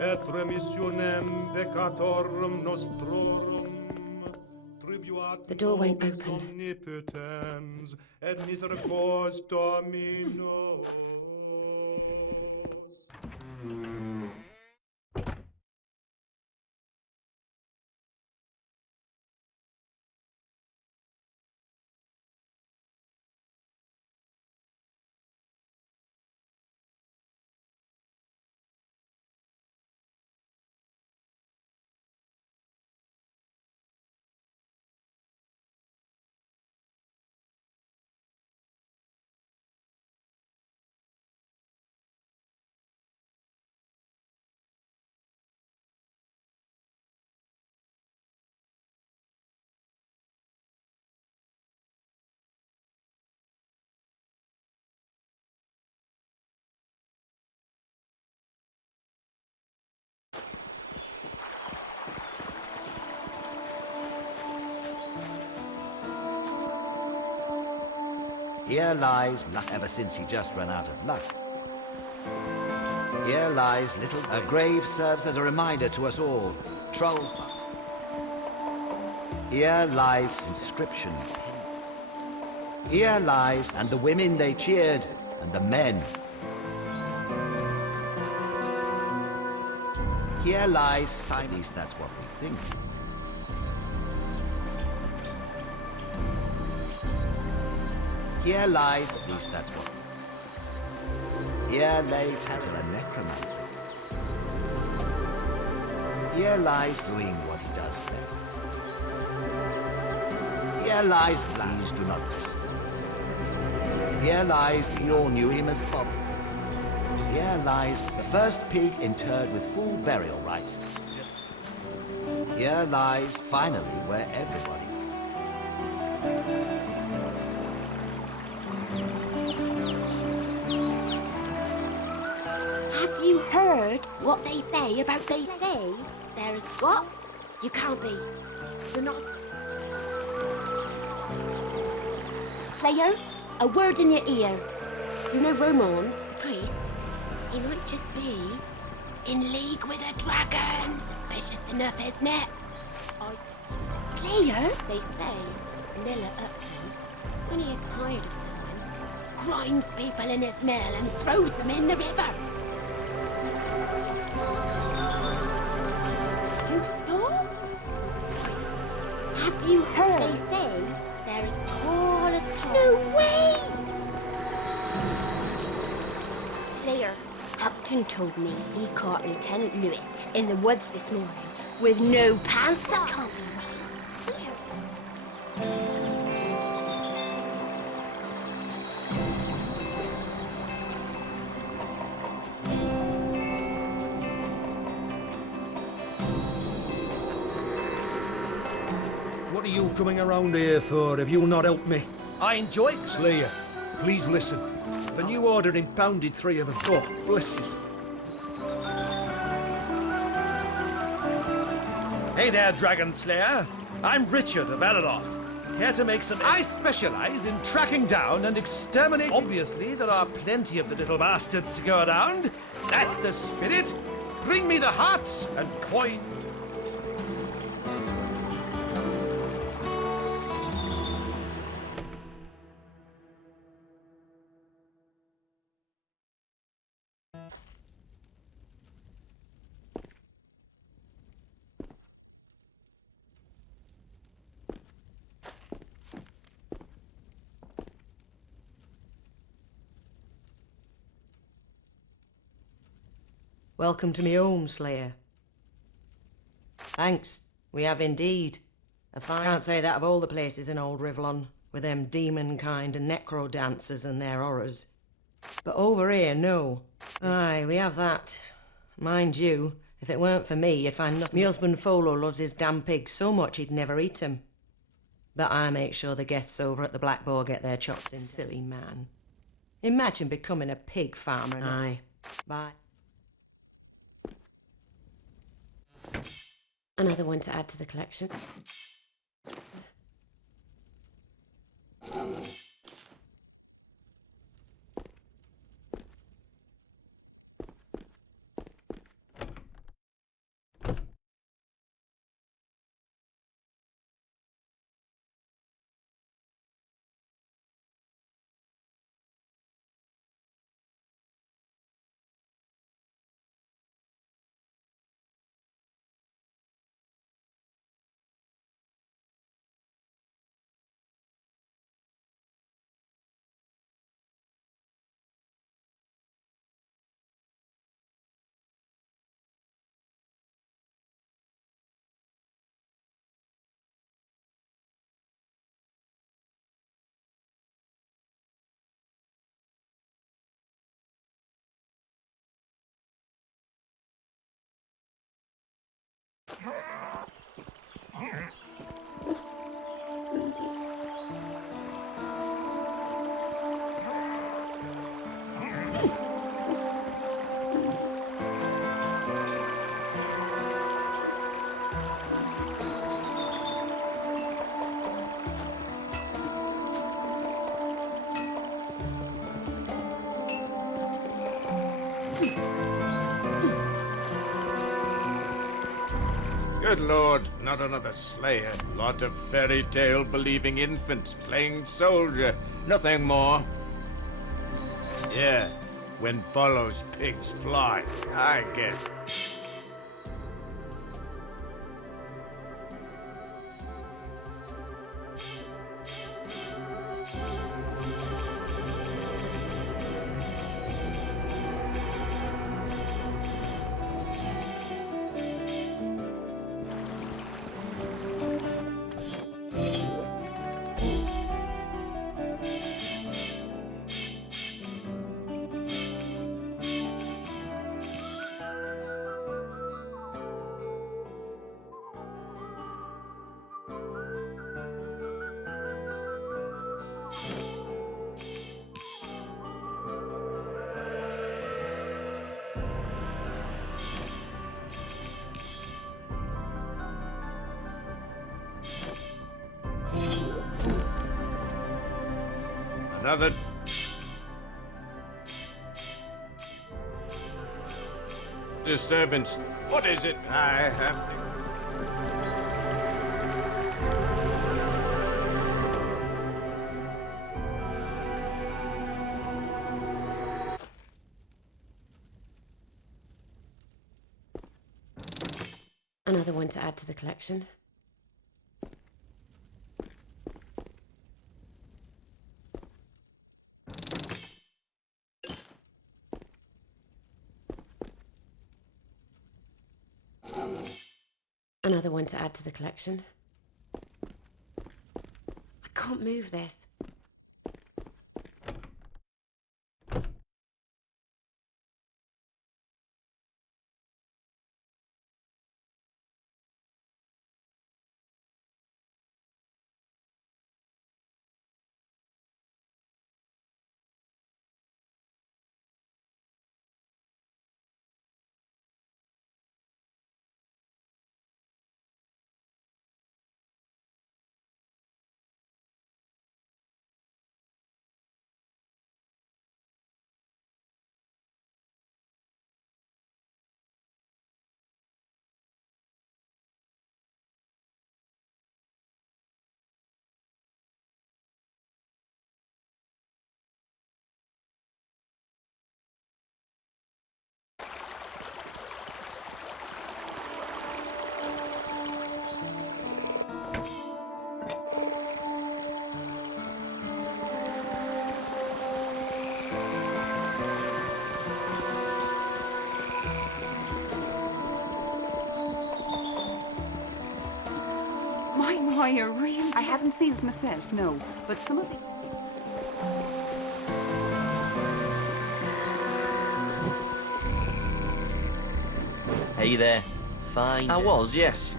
et remissionem peccatorum nostrorum, tribuat The door won't open. omnipotens, et misericors Domino. Here lies luck ever since he just ran out of luck. Here lies little... A grave serves as a reminder to us all. Trolls... Here lies inscription. Here lies, and the women they cheered, and the men. Here lies, at least that's what we think. Here lies, at least that's what... Here lay Tattle, a necromancer. Here lies doing what he does best. Here lies, please do not listen. Here lies, you all knew him as Bob. Here lies the first pig interred with full burial rites. Here lies, finally, where everybody... Have you heard what they say about they say? There's what? You can't be. You're not... Slayer, a word in your ear. You know Romon, the priest? He might just be in league with a dragon. Suspicious enough, isn't it? Slayer, they say, Miller Upton, when he is tired of someone, grinds people in his mill and throws them in the river. You saw? Have you heard? They say they're as tall as... No way! Slayer, Upton told me he caught Lieutenant Lewis in the woods this morning with no pants. That can't be right. What are you coming around here for, if you'll not help me? I enjoy it. Slayer, please listen. The new order impounded 3 of them. Oh, bless you. Hey there, Dragon Slayer. I'm Richard of Alaroth. Here to make some... I specialize in tracking down and exterminating... Obviously, there are plenty of the little bastards to go around. That's the spirit. Bring me the hearts and coin... Welcome to me home, Slayer. Thanks, we have indeed. I can't say that of all the places in old Rivlon, with them demon kind and necro dancers and their horrors. But over here, no. Aye, we have that. Mind you, if it weren't for me, you'd find nothing. My husband Folo loves his damn pigs so much he'd never eat 'em. But I make sure the guests over at the Black Boar get their chops in. Silly man. Imagine becoming a pig farmer. Aye. Bye. Another one to add to the collection. Good lord, not another slayer. Lot of fairy tale believing infants playing soldier. Nothing more. Yeah, when follows pigs fly, I guess. Another... disturbance. What is it? I have to... Another one to add to the collection. Another one to add to the collection. I can't move this. Why, really? I haven't seen it myself, no. But some of the... Hey there. Fine. I was, yes.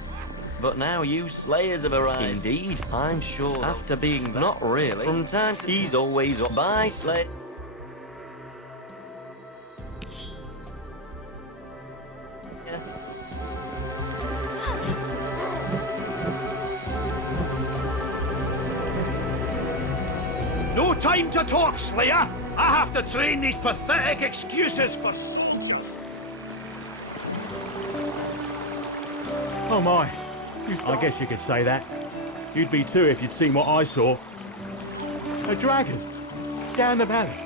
But now you slayers have arrived. Indeed. I'm sure after being not really. From time to he's always up by slay. No time to talk, Slayer! I have to train these pathetic excuses for... Oh my. I guess you could say that. You'd be too if you'd seen what I saw. A dragon. Down the valley.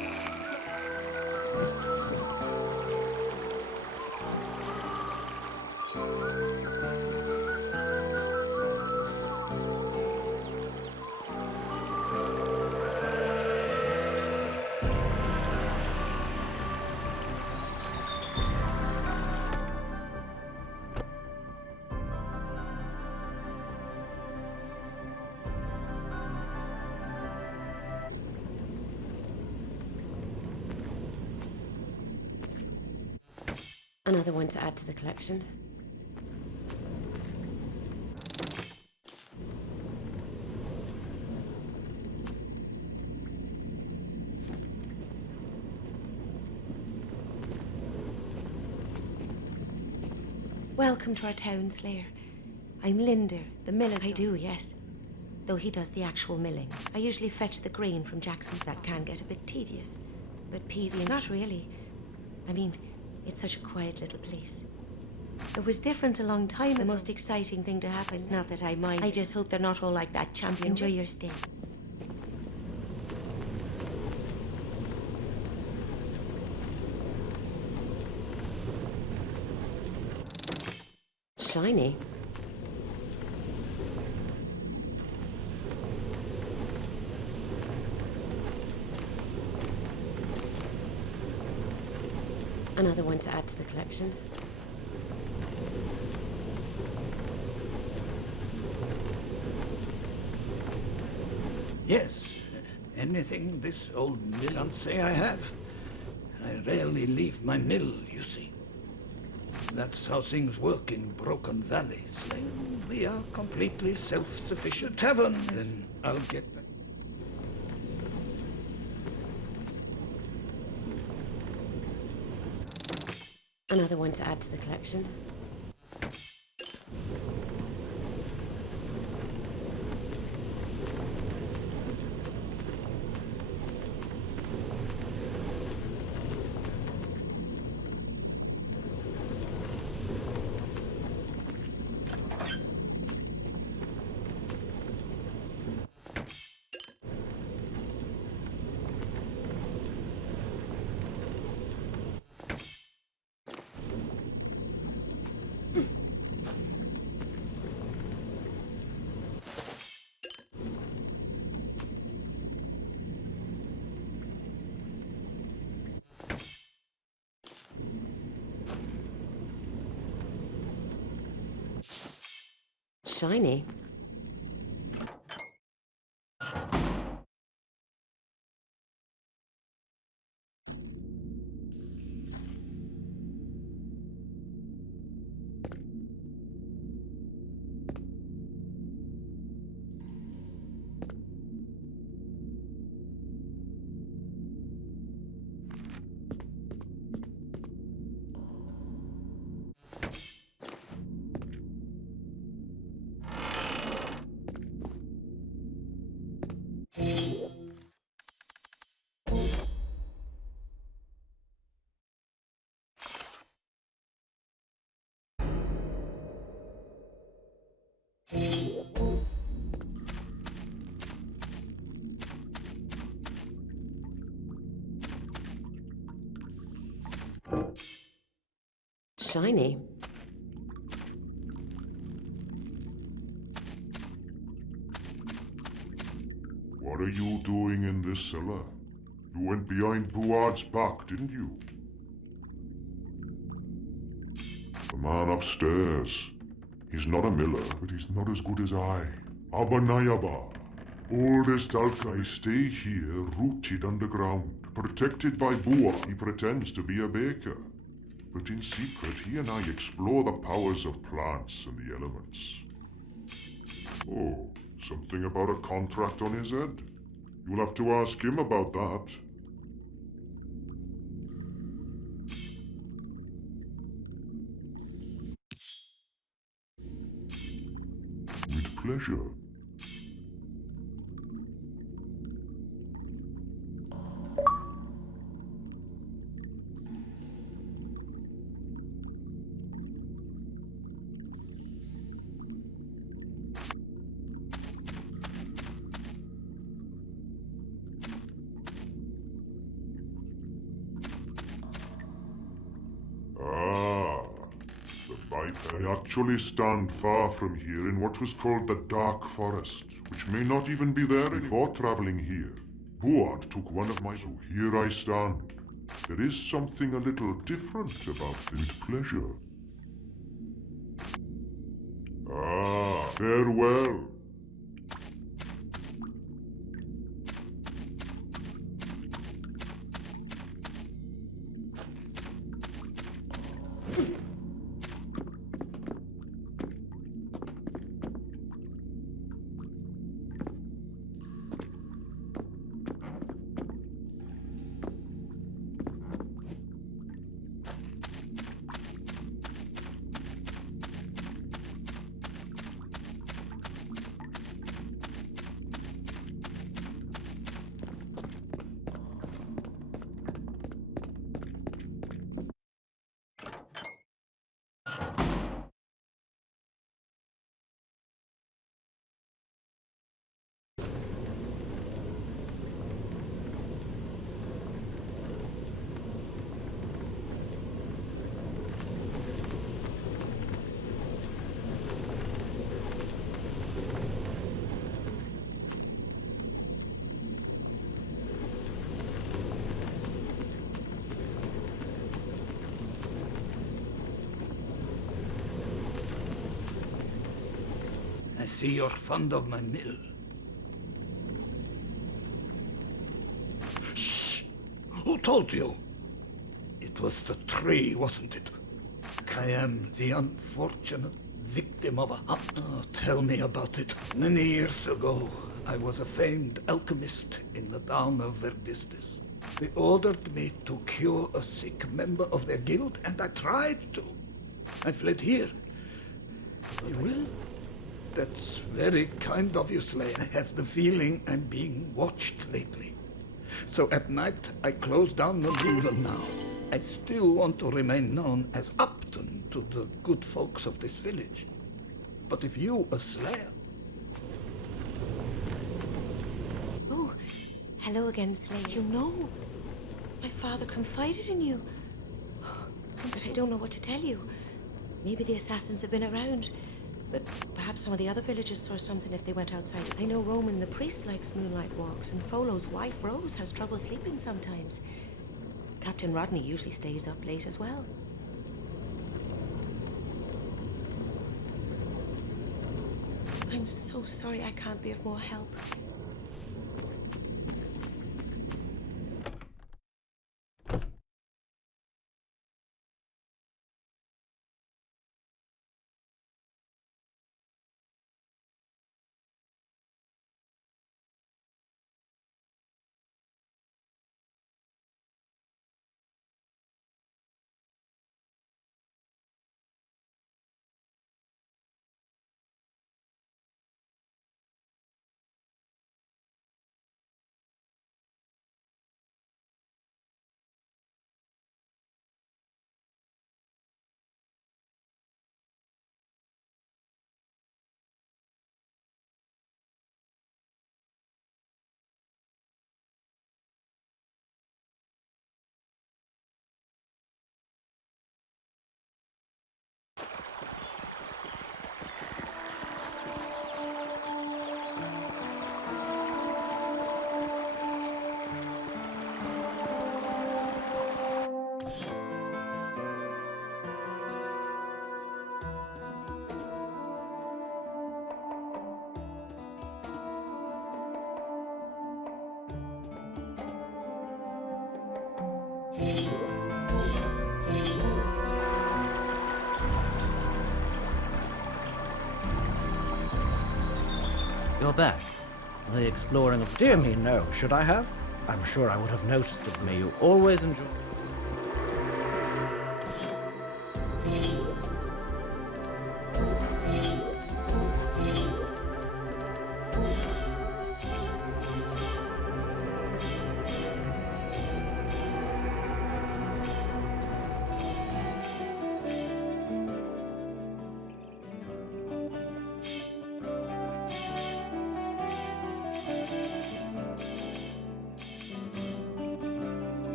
Another one to add to the collection. Welcome to our town, Slayer. I'm Linder, the miller. I do, yes. Though he does the actual milling. I usually fetch the grain from Jackson's. That can get a bit tedious. But peevy, not really. I mean, it's such a quiet little place. It was different a long time ago. The most exciting thing to happen. It's not that I mind. I just hope they're not all like that champion. Enjoy your stay. Shiny. Another one to add to the collection. Yes, anything this old mill can't say I have. I rarely leave my mill, you see. That's how things work in Broken Valley, Slayer. We are completely self-sufficient. Tavern, then I'll get back. Another one to add to the collection. Shiny. Shiny. What are you doing in this cellar? You went behind Buard's back, didn't you? The man upstairs. He's not a miller, but he's not as good as I. Abanayaba. Oldest alchemist. I stay here, rooted underground, protected by Buard. He pretends to be a baker. But in secret, he and I explore the powers of plants and the elements. Oh, something about a contract on his head? You'll have to ask him about that. With pleasure. I actually stand far from here in what was called the Dark Forest, which may not even be there before traveling here. Buard took one of my... So here I stand. There is something a little different about this. With pleasure. Ah, farewell. see you're fond of my mill. Shh! Who told you? It was the tree, wasn't it? I am the unfortunate victim of a hunt. Oh, tell me about it. Many years ago, I was a famed alchemist in the town of Verdistis. They ordered me to cure a sick member of their guild, and I tried to. I fled here. You will? That's very kind of you, Slayer. I have the feeling I'm being watched lately. So at night, I close down the river now. I still want to remain known as Upton to the good folks of this village. But if you, a Slayer... Oh, hello again, Slayer. You know, my father confided in you. But I don't know what to tell you. Maybe the assassins have been around. But perhaps some of the other villagers saw something if they went outside. I know Roman the priest likes moonlight walks, and Folo's wife, Rose, has trouble sleeping sometimes. Captain Rodney usually stays up late as well. I'm so sorry I can't be of more help. You're back. The exploring of... Dear me, no. Should I have? I'm sure I would have noticed it. May you always enjoy...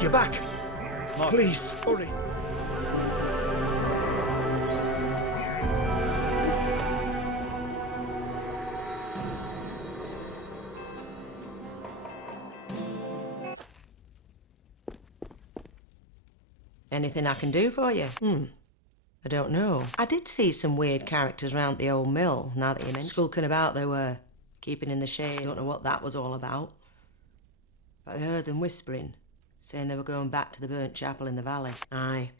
You're back. Please, hurry. Anything I can do for you? I don't know. I did see some weird characters round the old mill, now that you mention. Skulking about they were, keeping in the shade. Don't know what that was all about. But I heard them whispering, saying they were going back to the burnt chapel in the valley. Aye.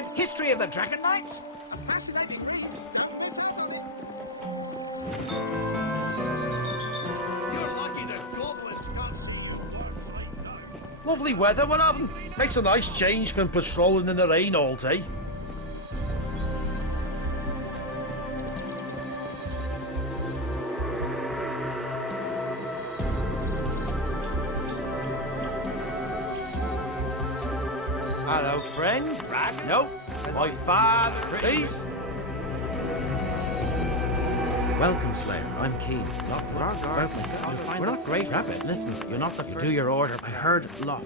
read History of the Dragon Knights? A fascinating read. Don't miss out on it. You're lucky the goblins can't. Lovely weather, we're having. Makes a nice change from patrolling in the rain all day. Hello, friend. No, my father, please. Welcome, Slayer. I'm Keen. We're not great at it. Listen, you're not the first. Do your order. I heard lot.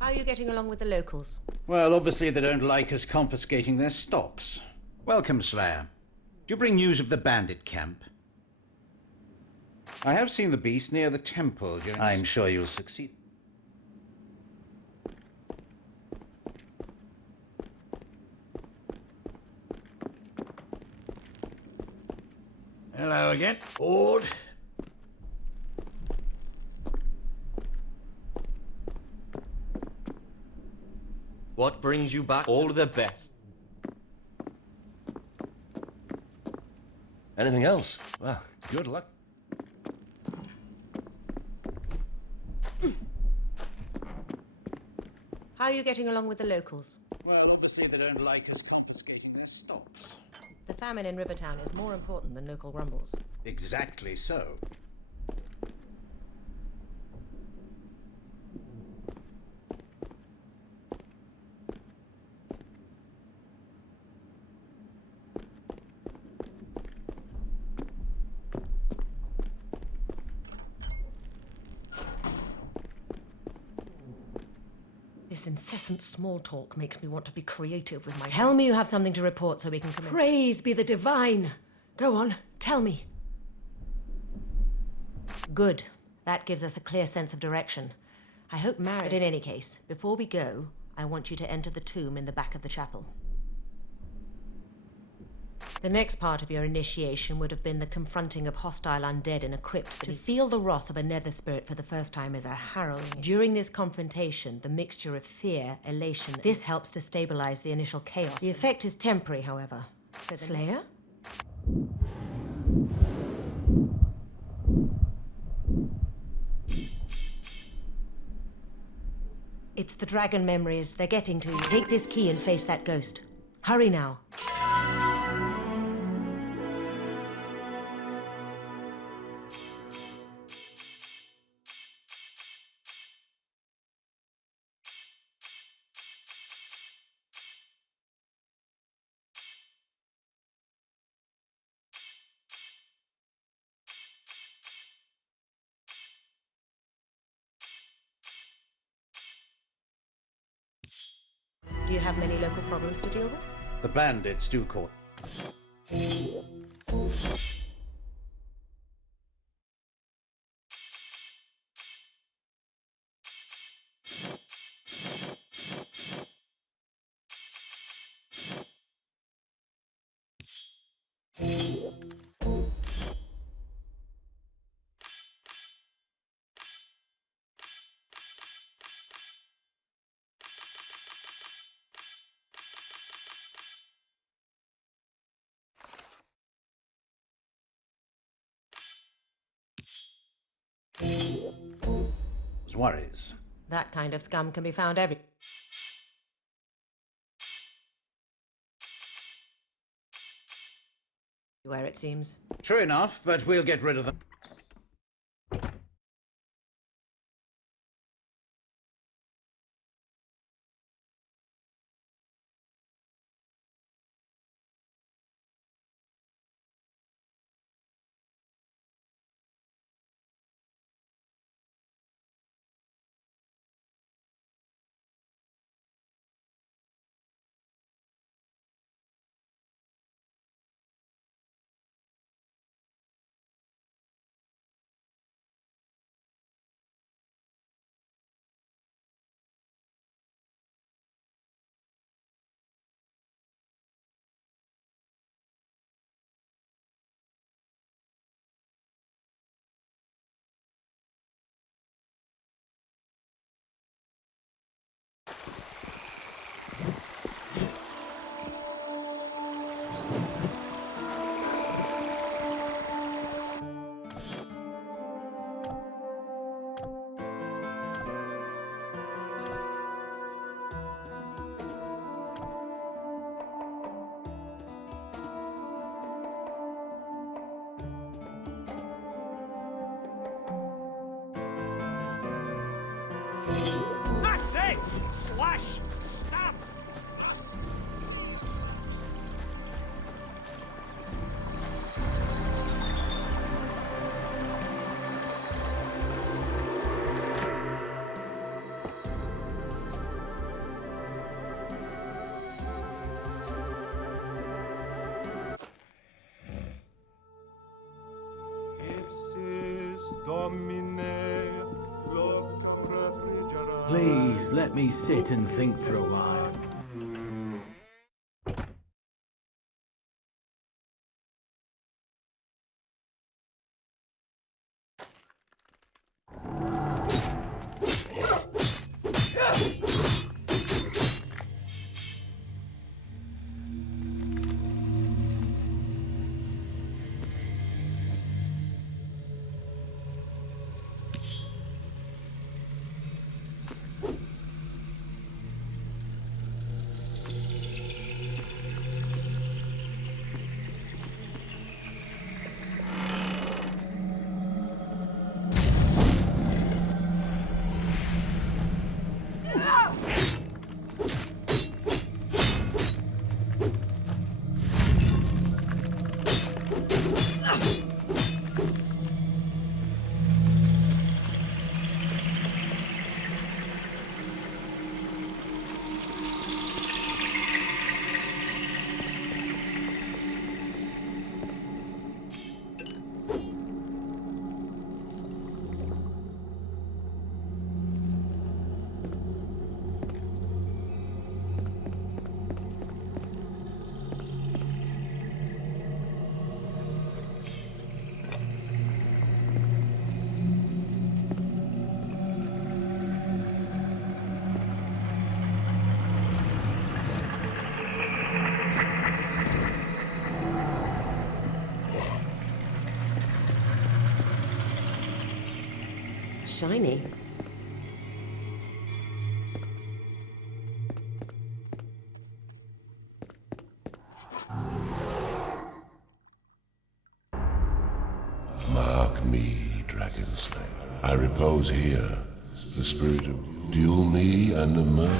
How are you getting along with the locals? Well, obviously they don't like us confiscating their stocks. Welcome, Slayer. Do you bring news of the bandit camp? I have seen the beast near the temple. I'm sure you'll succeed. Hello again. Bored? What brings you back? All the best. Anything else? Well, good luck. How are you getting along with the locals? Well, obviously they don't like us confiscating their stocks. The famine in Rivertown is more important than local grumbles. Exactly so. This incessant small talk makes me want to be creative with my... Tell me you have something to report so we can commence. Praise be the divine! Go on, tell me. Good. That gives us a clear sense of direction. I hope Mary... But in any case, before we go, I want you to enter the tomb in the back of the chapel. The next part of your initiation would have been the confronting of hostile undead in a crypt. To feel the wrath of a nether spirit for the first time is a harrowing... During this confrontation, the mixture of fear, elation... This helps to stabilize the initial chaos. The effect is temporary, however. So Slayer? It's the dragon memories. They're getting to you. Take this key and face that ghost. Hurry now. Do you have many local problems to deal with? The bandits do call. Worries. That kind of scum can be found every... where it seems. True enough, but we'll get rid of them. Hey! Slash! Stab! Ipsis Domine, locum refrigerare. Please, let me sit and think for a while. Shiny. Mark me, Dragon Slayer. I repose here, the spirit of duel me and emerge.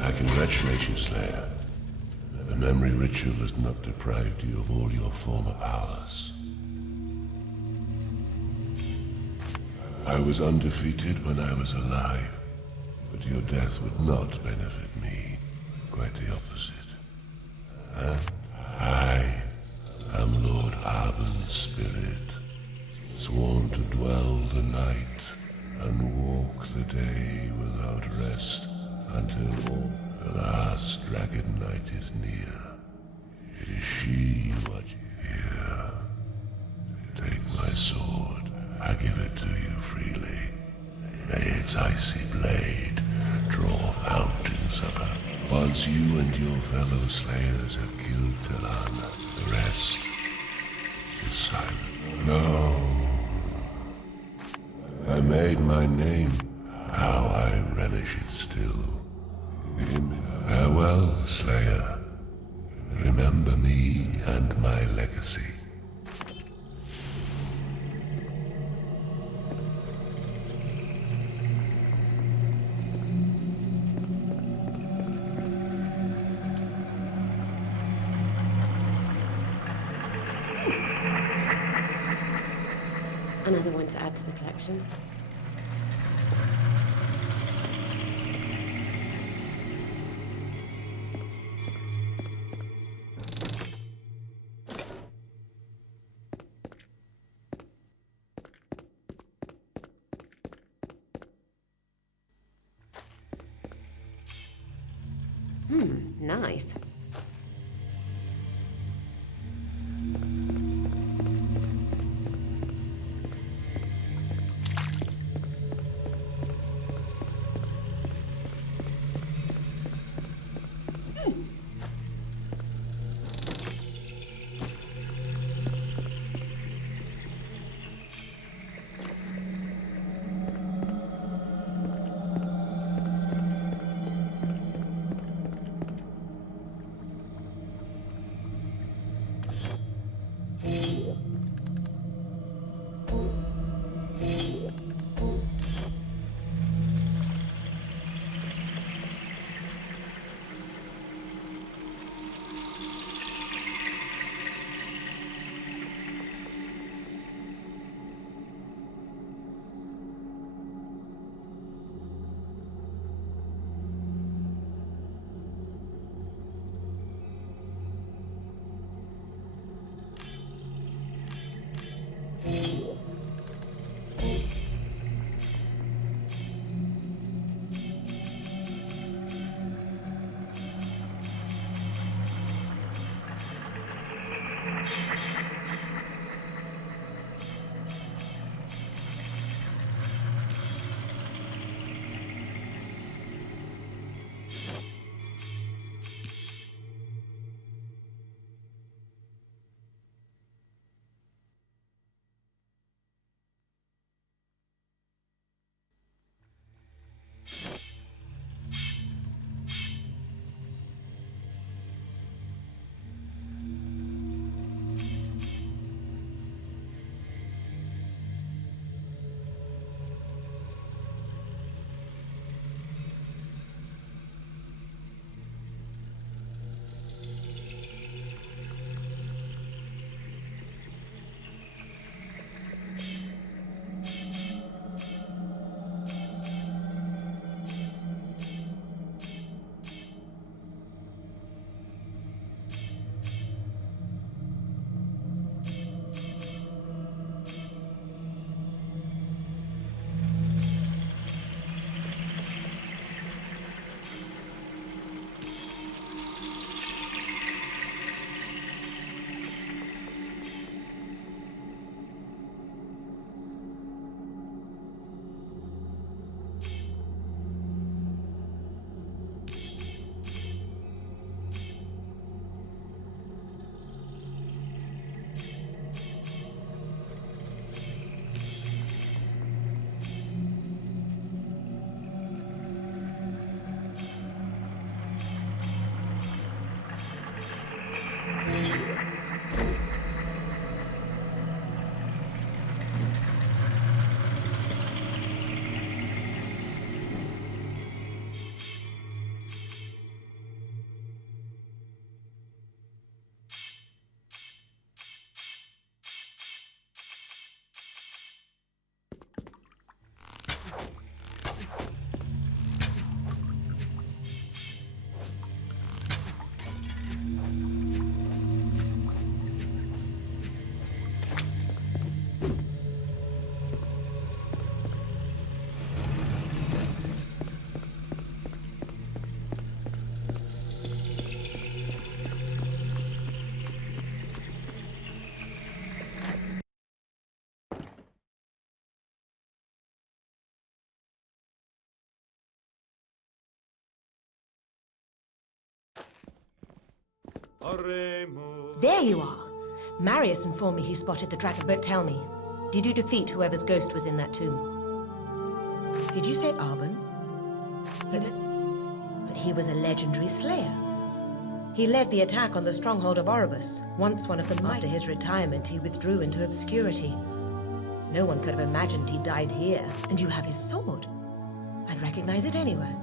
I congratulate you, Slayer. The memory ritual has not deprived you of all your former powers. I was undefeated when I was alive, but your death would not benefit me. Quite the opposite. And I am Lord Arben's spirit, sworn to dwell the night and walk the day without rest until all the last Dragon Knight is near. It is she you watch here. Take my sword. I give it to you freely. May its icy blade draw fountains of her. Once you and your fellow slayers have killed Tilana, the rest is silent. No. I made my name. How I relish it still. Farewell, Slayer. Remember me and my legacy. Another one to add to the collection. place. There you are! Marius informed me he spotted the dragon. But tell me, did you defeat whoever's ghost was in that tomb? Did you say Arbon? But he was a legendary slayer. He led the attack on the stronghold of Oribus. Once one of them, after his retirement, he withdrew into obscurity. No one could have imagined he died here. And you have his sword. I'd recognize it anywhere.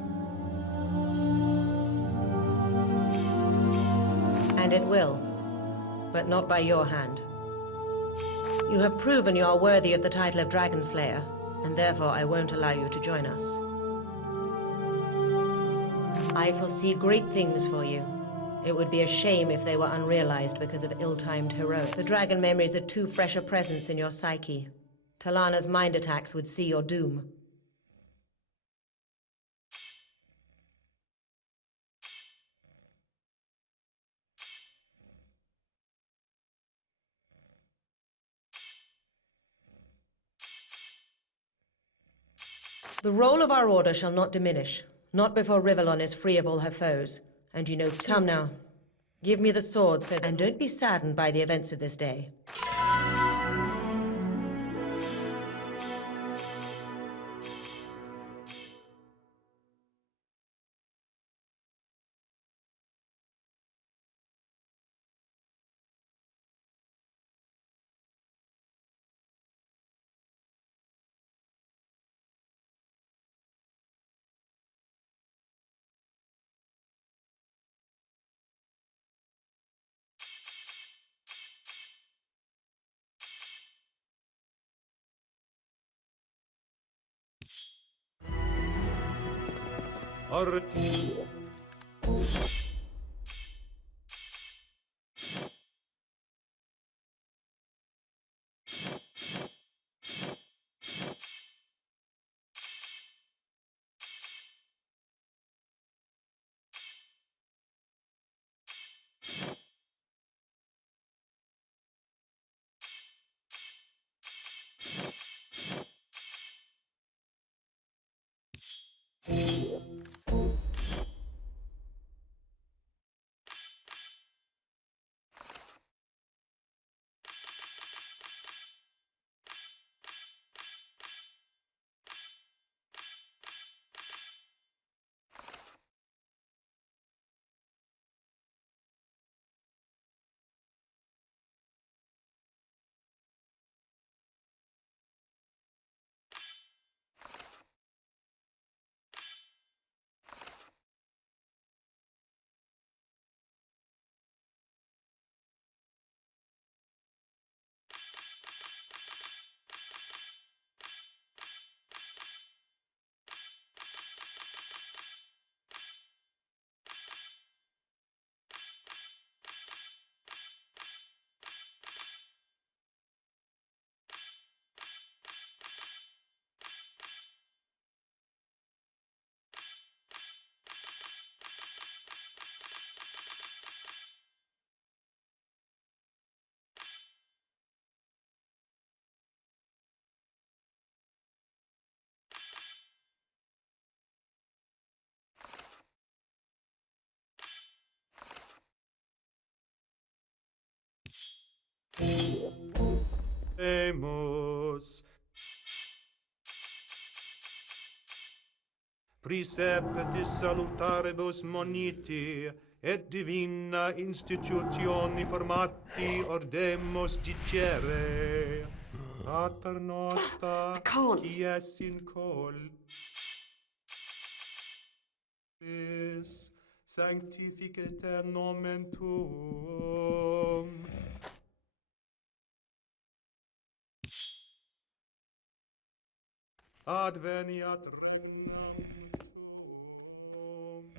And it will, but not by your hand. You have proven you are worthy of the title of Dragon Slayer, and therefore I won't allow you to join us. I foresee great things for you. It would be a shame if they were unrealized because of ill-timed heroics. The dragon memories are too fresh a presence in your psyche. Talana's mind attacks would see your doom. The role of our order shall not diminish, not before Rivellon is free of all her foes. And you know, come now. Give me the sword, and don't be saddened by the events of this day. Emos. Preceptis salutaribus moniti, et divina institutioni formati ordemus dicere. Pater noster, qui es in col. Sanctificete nomen tuum. Adveniat regnum tuum.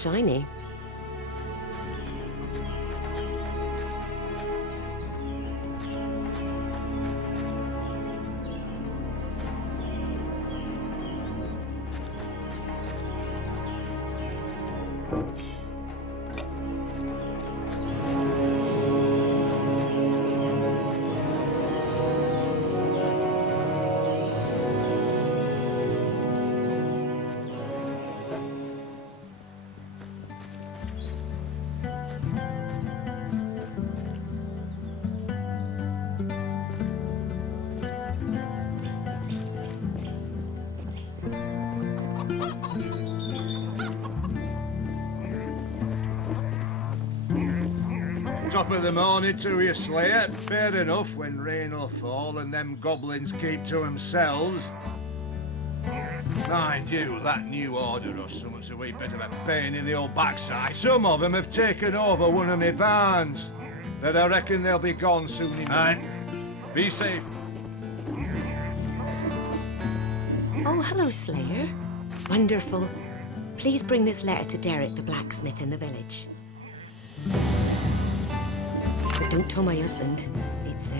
Shiny. Top of the morning to you, Slayer. Fair enough when rain'll fall and them goblins keep to themselves. Mind you, that new order or something's a wee bit of a pain in the old backside. Some of them have taken over one of my barns, but I reckon they'll be gone soon enough. Be safe. Oh, hello, Slayer. Wonderful. Please bring this letter to Derek, the blacksmith in the village. But don't tell my husband. It's,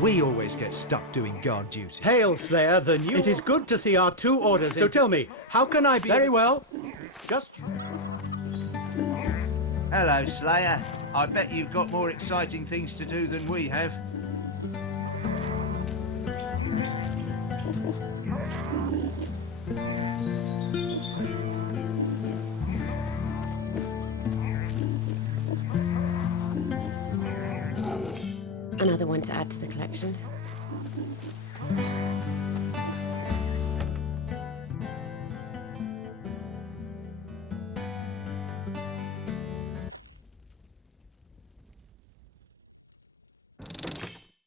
We always get stuck doing guard duty. Hail, Slayer, the new... It is good to see our two orders. So tell me, how can I be... Very well. Just... Hello, Slayer. I bet you've got more exciting things to do than we have. Another one to add to the collection.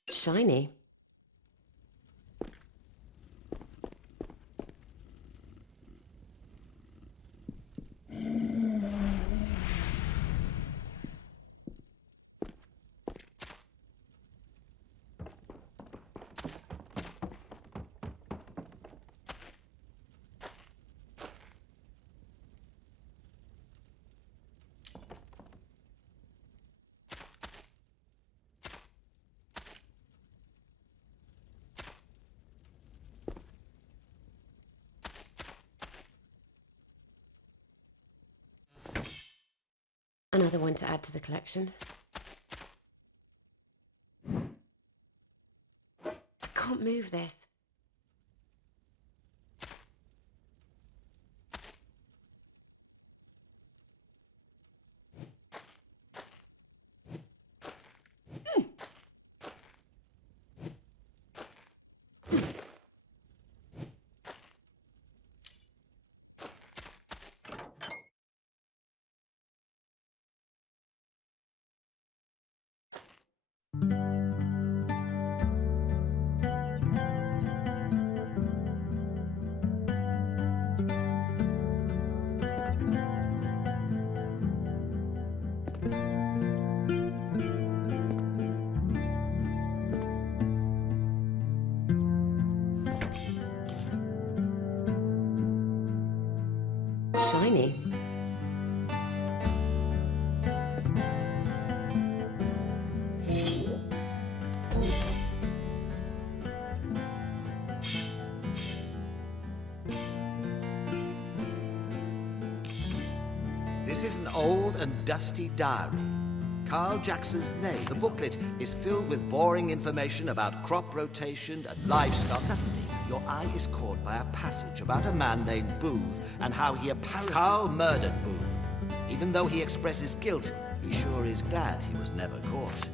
Shiny. Another one to add to the collection. I can't move this. Shiny. This is an old and dusty diary. Carl Jackson's name. The booklet is filled with boring information about crop rotation and livestock. Suddenly, your eye is caught by a passage about a man named Booth and how he apparently... Carl murdered Booth. Even though he expresses guilt, he sure is glad he was never caught.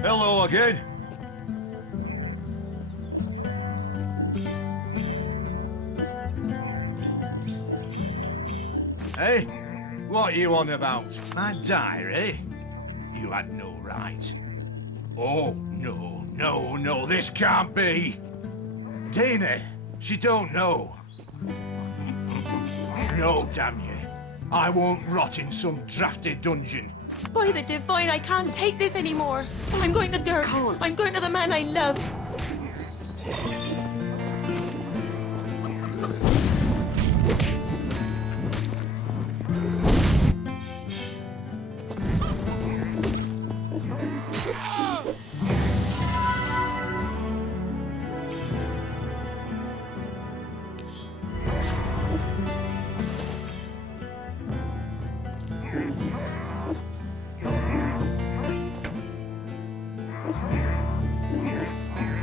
Hello again. Hey, what are you on about? My diary? You had no right. Oh, no, this can't be. Dana, she don't know. No, damn you. I won't rot in some drafty dungeon. By the divine, I can't take this anymore. I'm going to Dirk. I'm going to the man I love.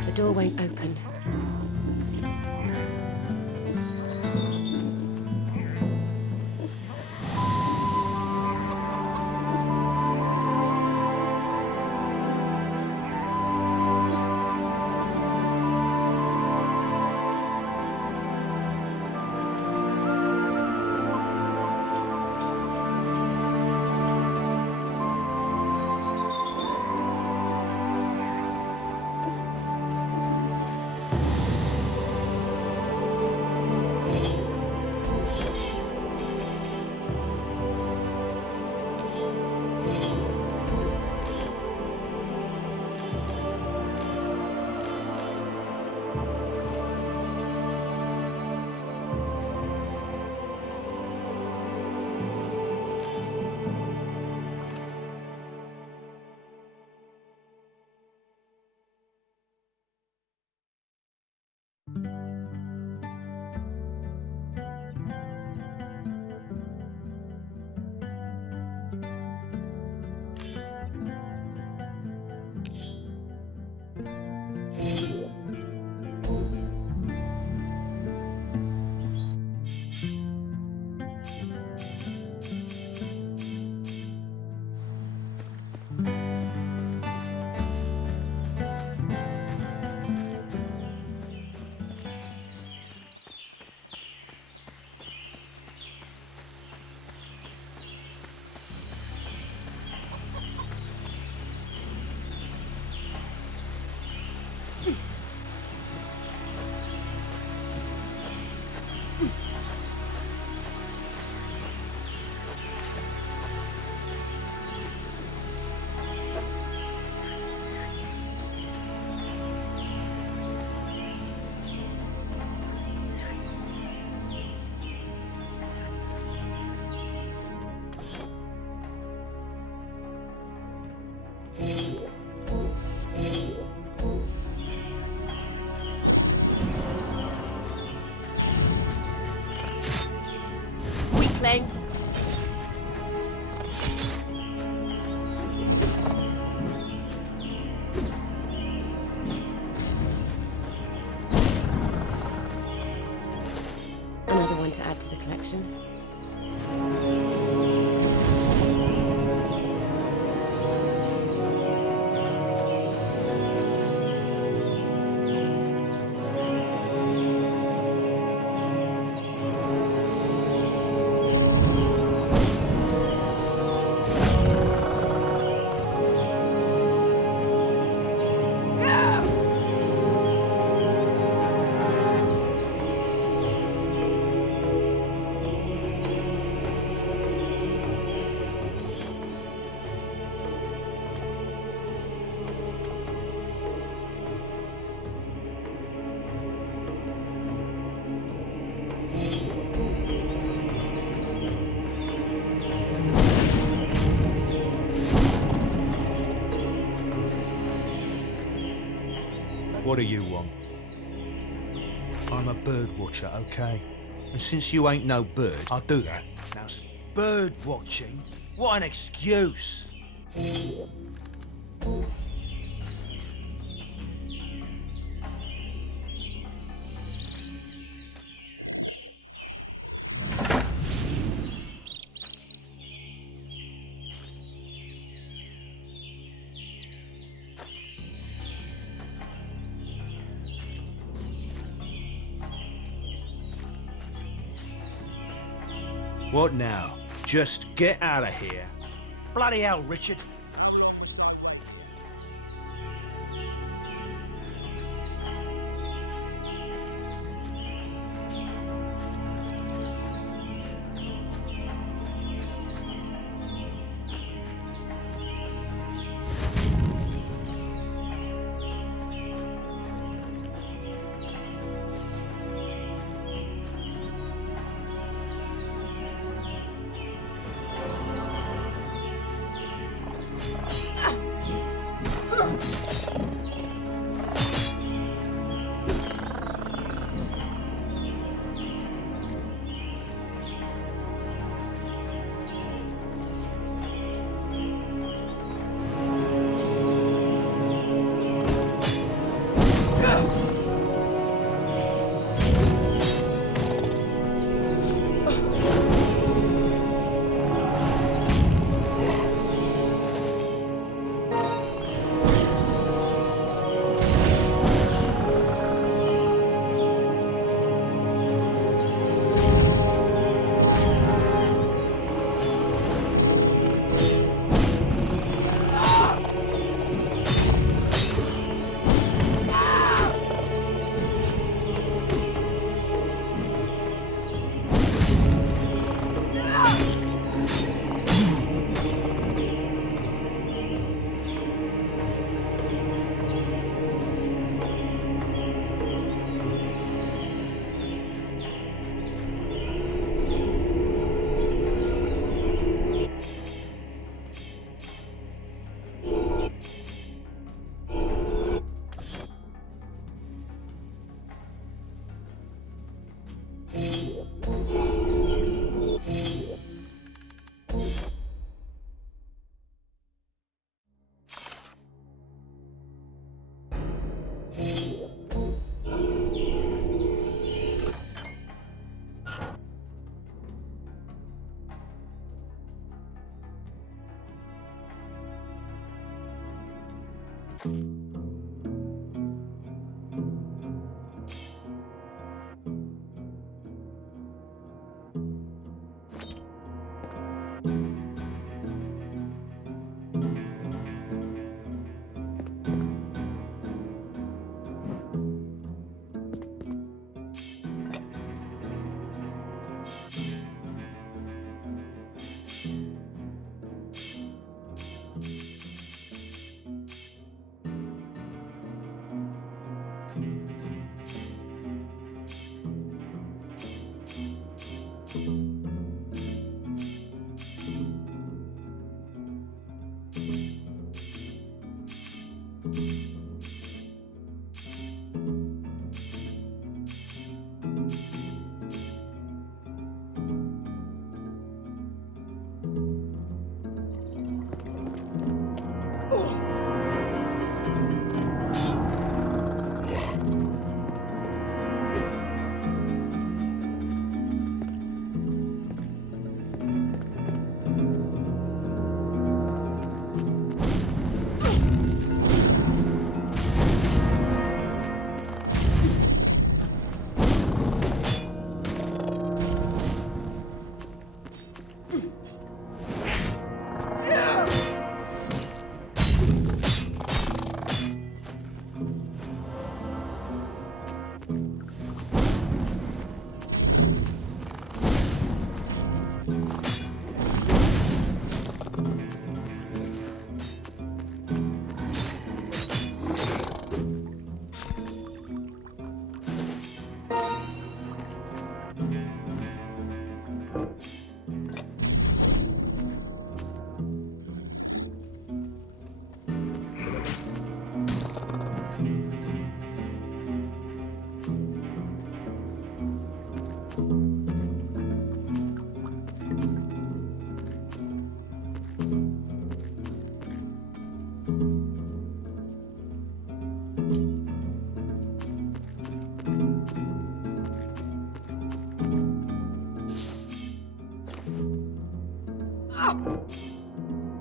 The door won't open. Sling. Another one to add to the collection. What do you want? I'm a bird watcher, okay? And since you ain't no bird, I'll do that. Now, bird watching? What an excuse! What now? Just get out of here. Bloody hell, Richard.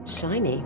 Shiny.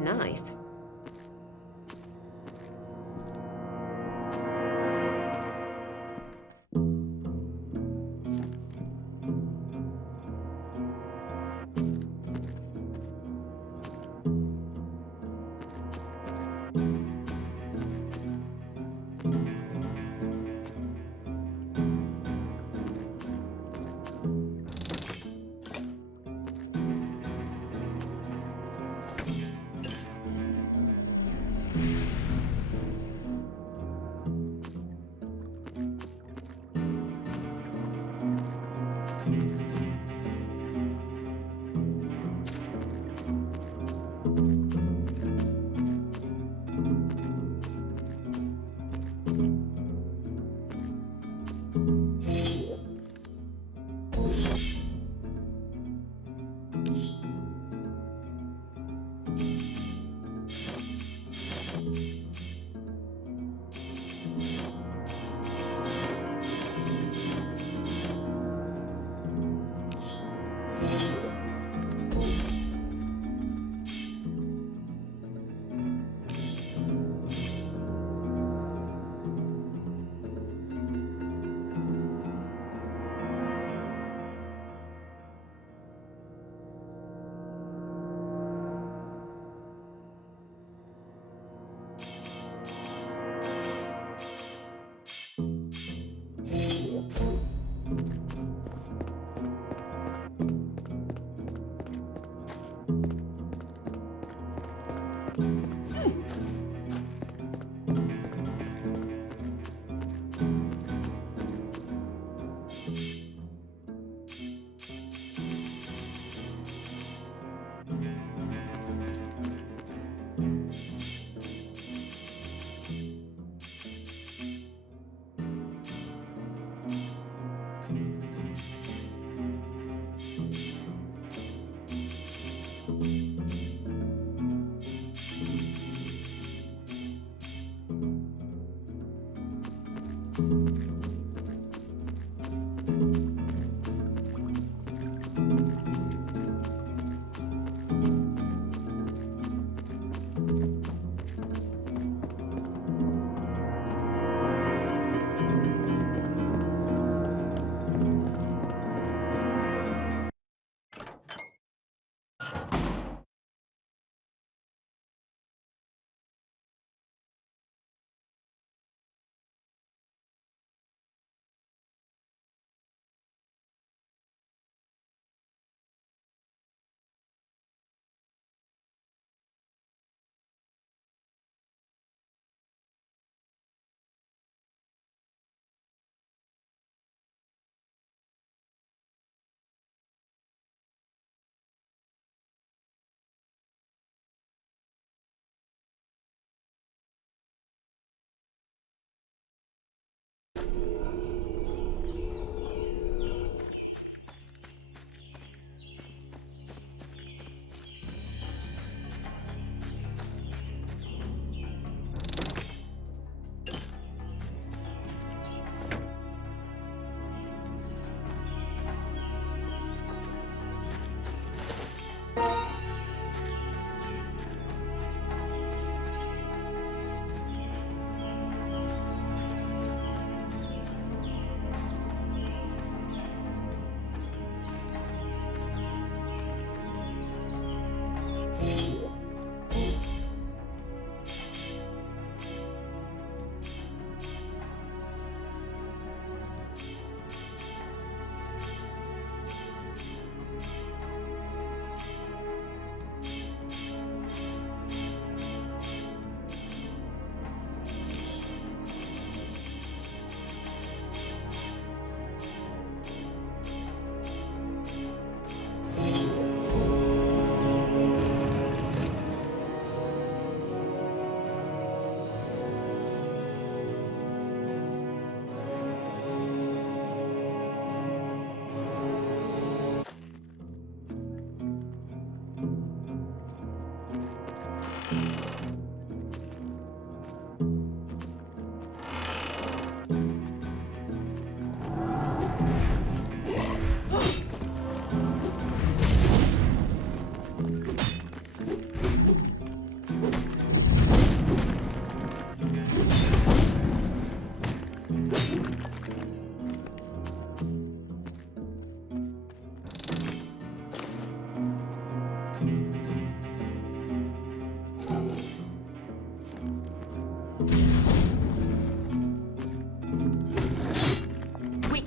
Nice.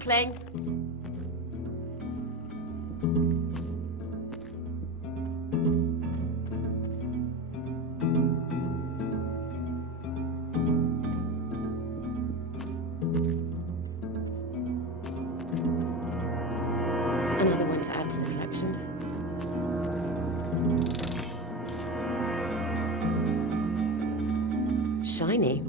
Weakling. Another one to add to the collection. Shiny.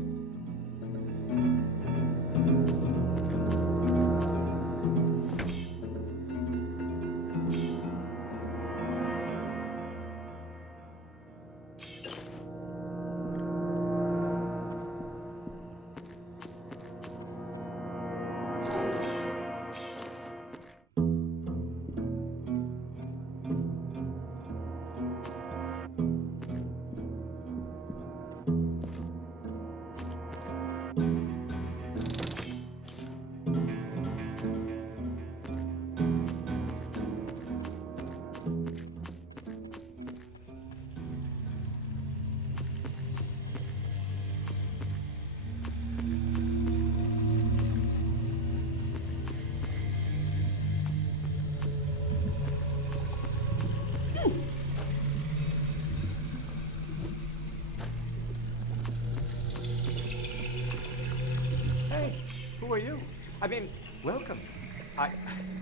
Who are you? I mean, welcome.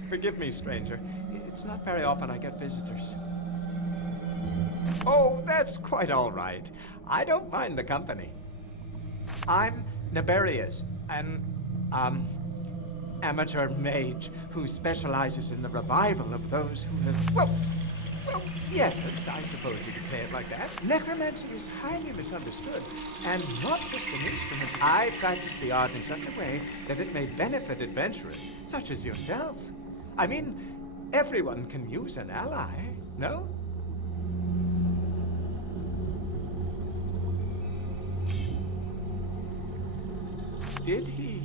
Forgive me, stranger. It's not very often I get visitors. Oh, that's quite all right. I don't mind the company. I'm Naberius, an, amateur mage who specializes in the revival of those who have, well, yes, I suppose you could say it like that. Necromancy is highly misunderstood, and not just an instrument. I practice the art in such a way that it may benefit adventurers, such as yourself. I mean, everyone can use an ally, no? Did he?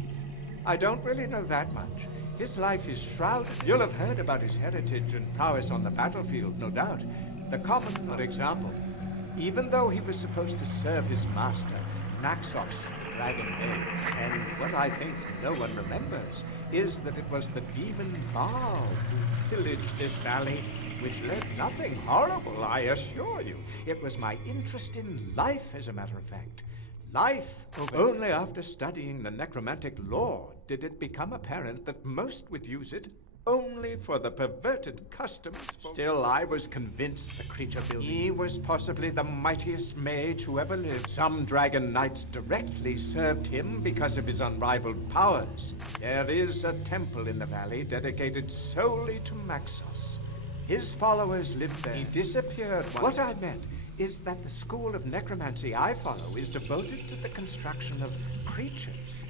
I don't really know that much. His life is shrouded. You'll have heard about his heritage and prowess on the battlefield, no doubt. The common, for example. Even though he was supposed to serve his master, Naxos, the Dragon Knight, and what I think no one remembers is that it was the demon Baal who pillaged this valley, which led nothing horrible, I assure you. It was my interest in life, as a matter of fact. Life. Only after studying the necromantic lore did it become apparent that most would use it only for the perverted customs. Still, I was convinced the creature building he was possibly the mightiest mage who ever lived. Some dragon knights directly served him because of his unrivaled powers. There is a temple in the valley dedicated solely to Naxos. His followers lived there. He disappeared. What I meant is that the school of necromancy I follow is devoted to the construction of creatures.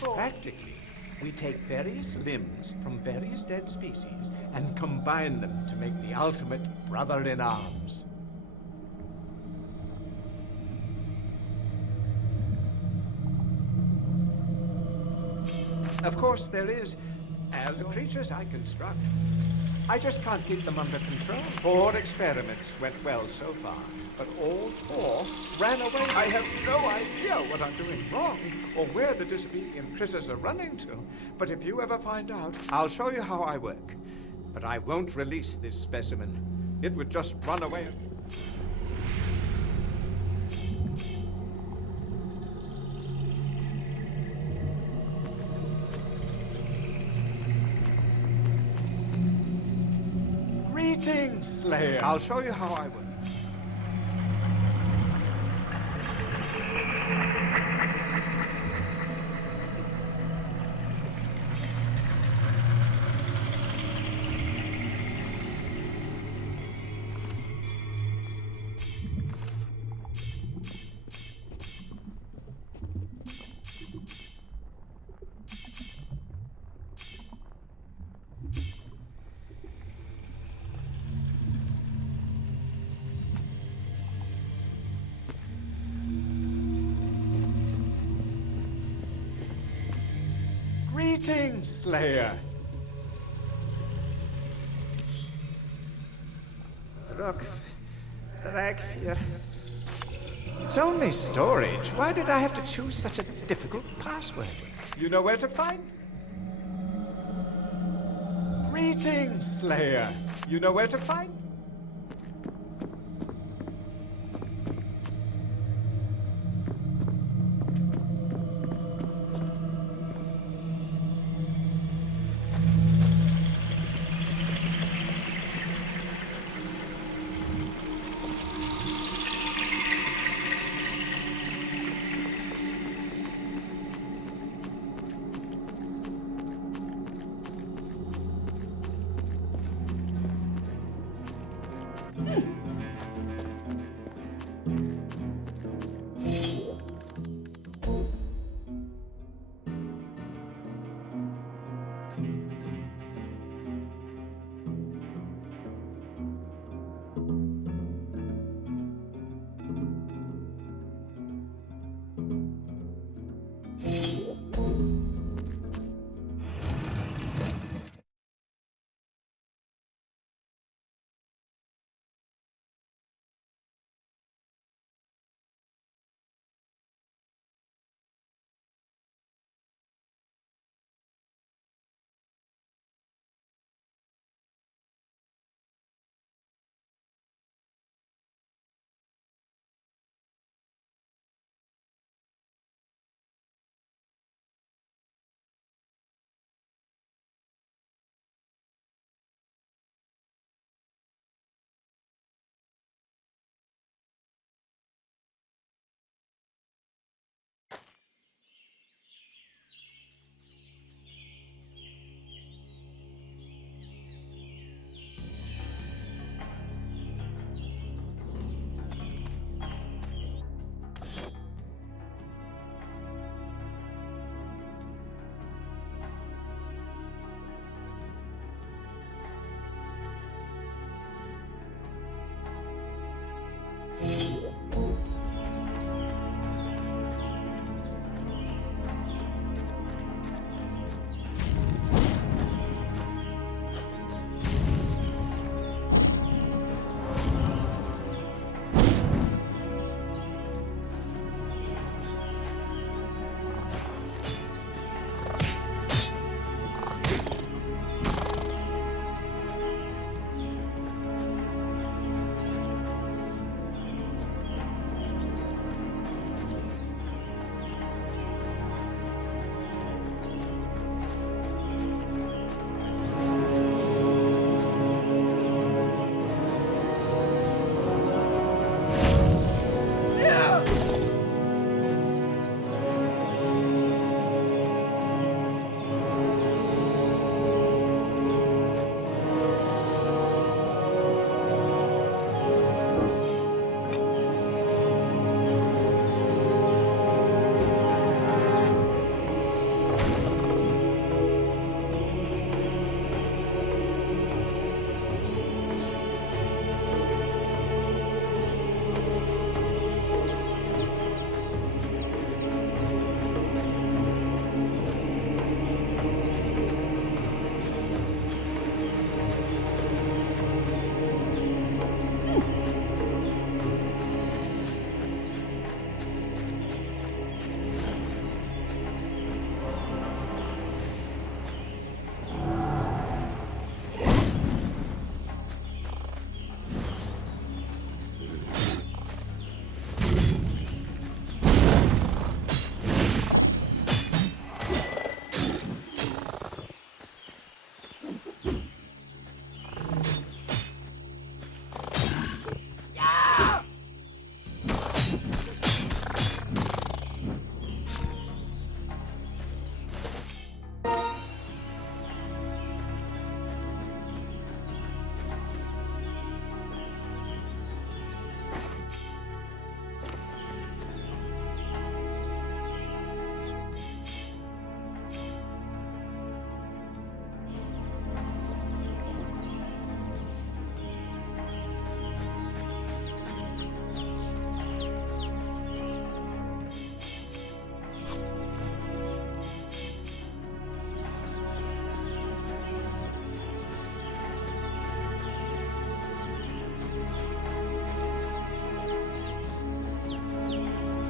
Practically, we take various limbs from various dead species and combine them to make the ultimate brother-in-arms. Of course, there is, as the creatures I construct. I just can't keep them under control. 4 experiments went well so far, but all 4 ran away. I have no idea what I'm doing wrong, or where the disobedient critters are running to. But if you ever find out, I'll show you how I work. But I won't release this specimen. It would just run away. Greetings, Slayer. I'll show you how I work. Greetings, Slayer. Look, back here. It's only storage. Why did I have to choose such a difficult password? You know where to find? Greetings, Slayer. You know where to find me?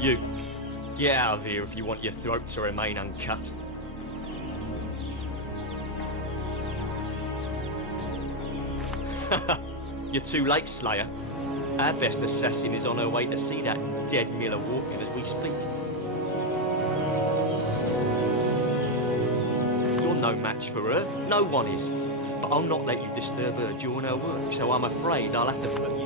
You, get out of here if you want your throat to remain uncut. You're too late, Slayer. Our best assassin is on her way to see that dead miller walking as we speak. You're no match for her. No one is. But I'll not let you disturb her during her work, so I'm afraid I'll have to put you.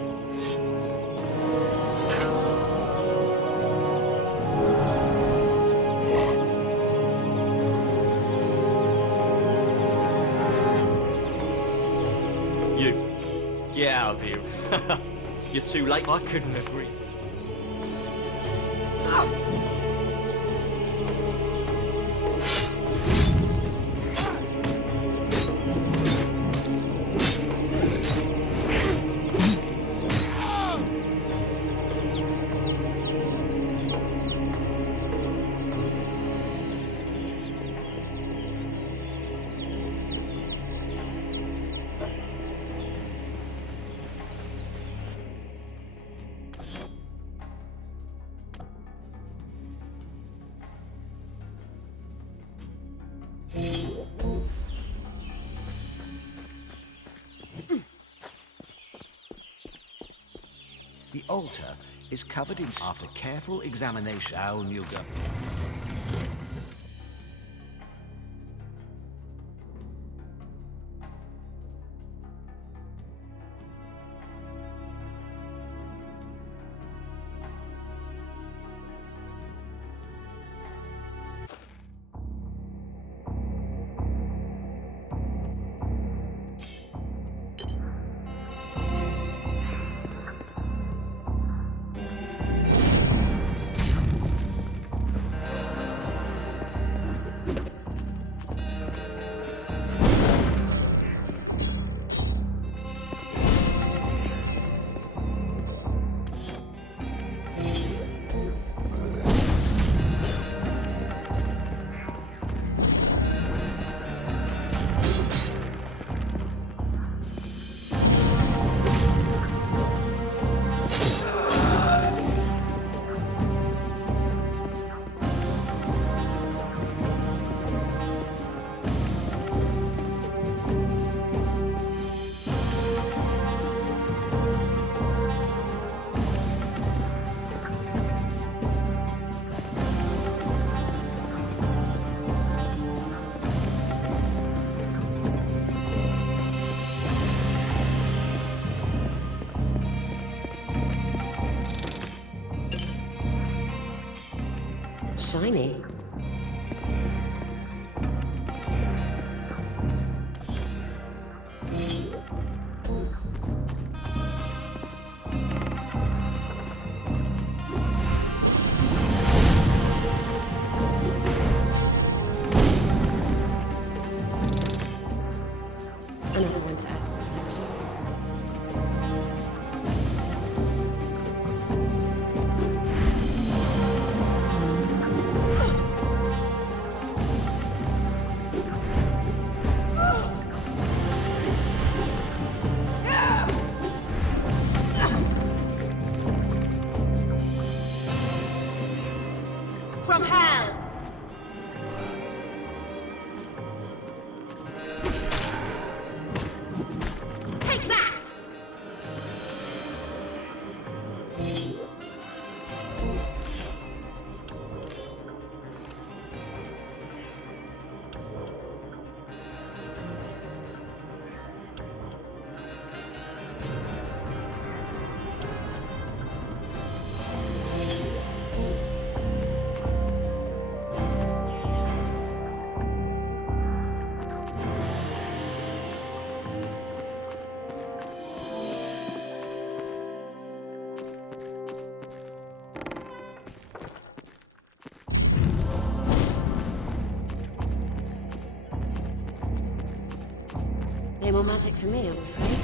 Get out of here. You're too late. I couldn't agree. The altar is covered in... After careful examination, down you go. Shiny. Another one to add to the collection. From hell! Take that! No more magic for me, I'm afraid.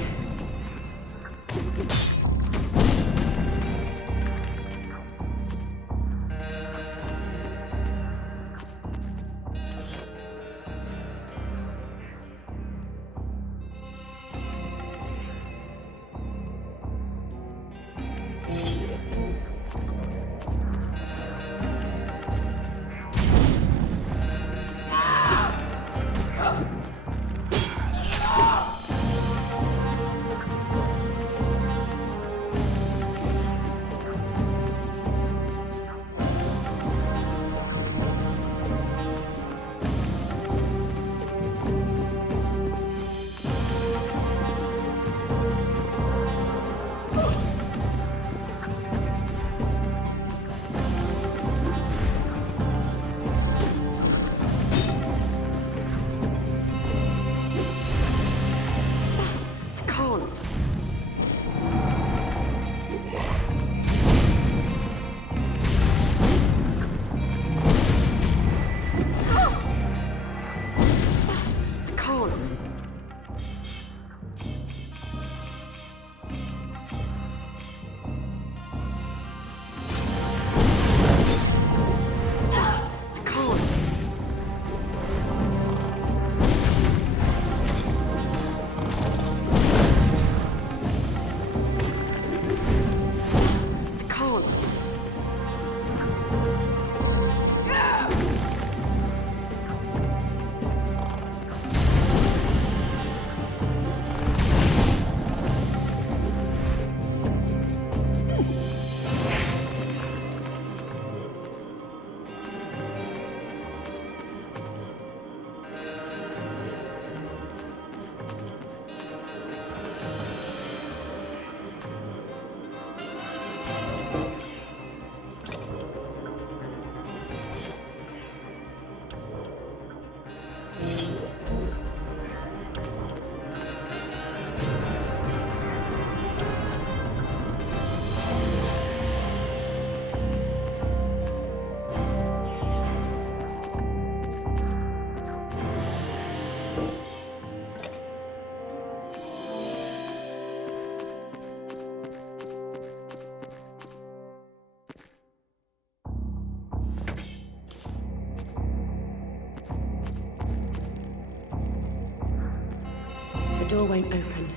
The door won't open.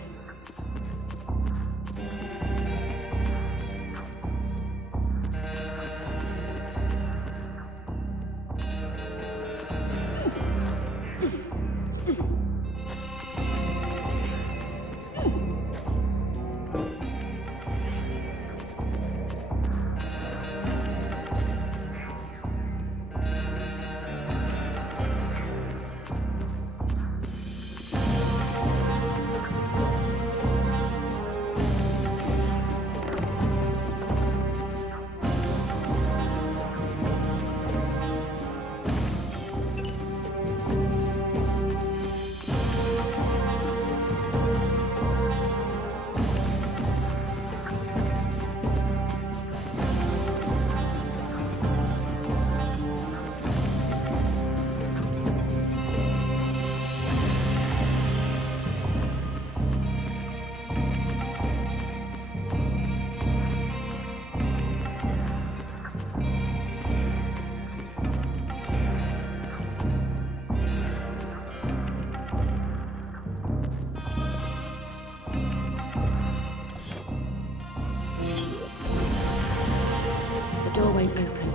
The door won't open.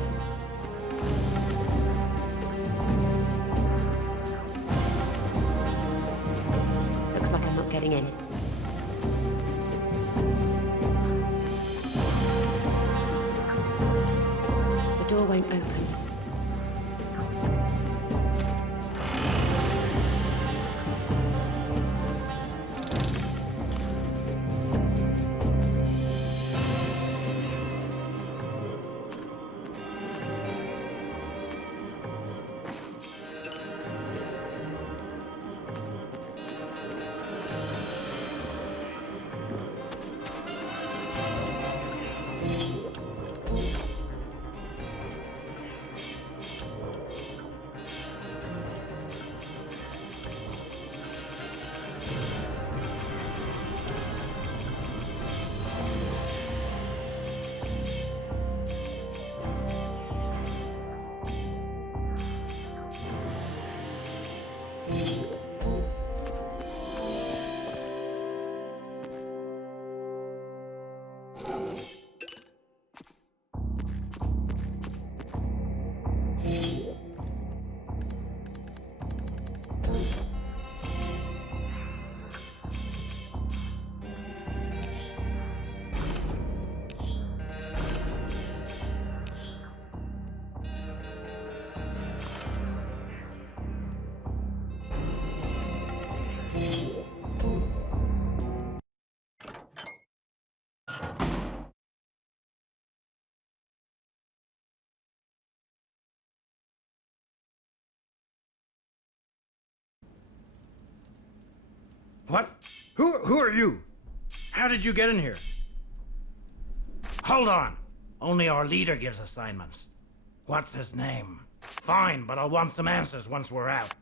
Looks like I'm not getting in. The door won't open. What? Who are you? How did you get in here? Hold on. Only our leader gives assignments. What's his name? Fine, but I'll want some answers once we're out.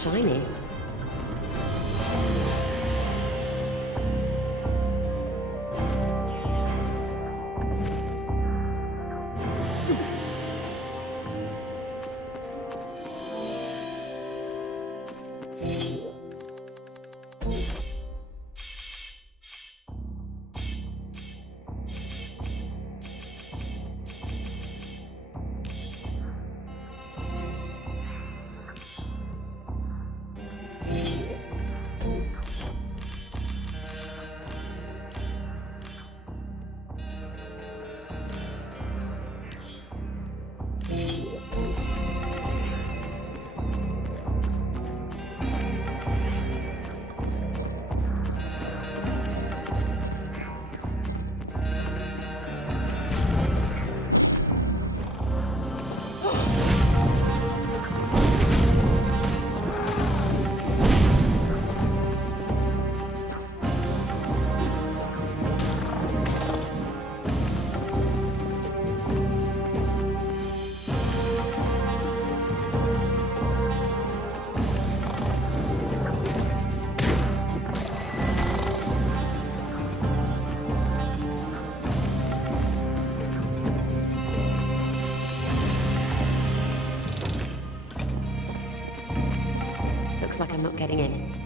shiny. Like I'm not getting in.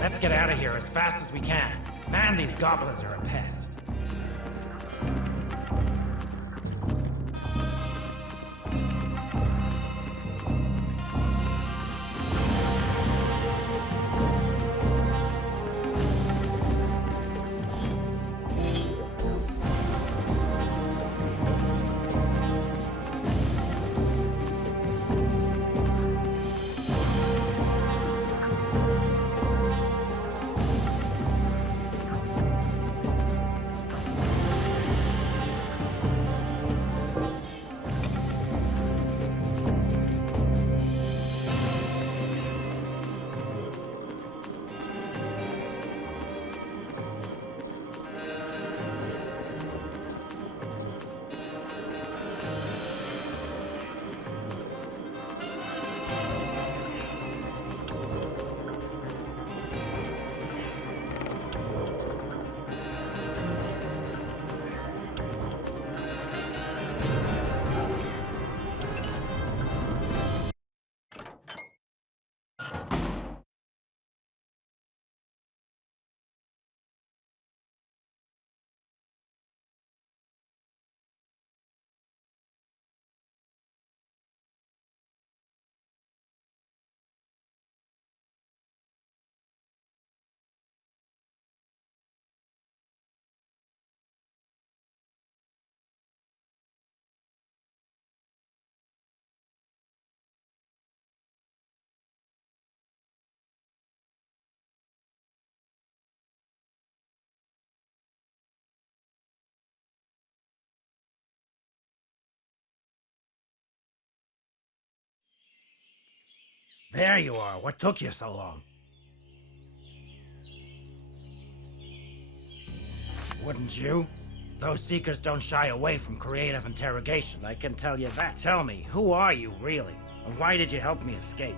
Let's get out of here as fast as we can. Man, these goblins are a pest. There you are. What took you so long? Wouldn't you? Those seekers don't shy away from creative interrogation, I can tell you that. Tell me, who are you really? And why did you help me escape?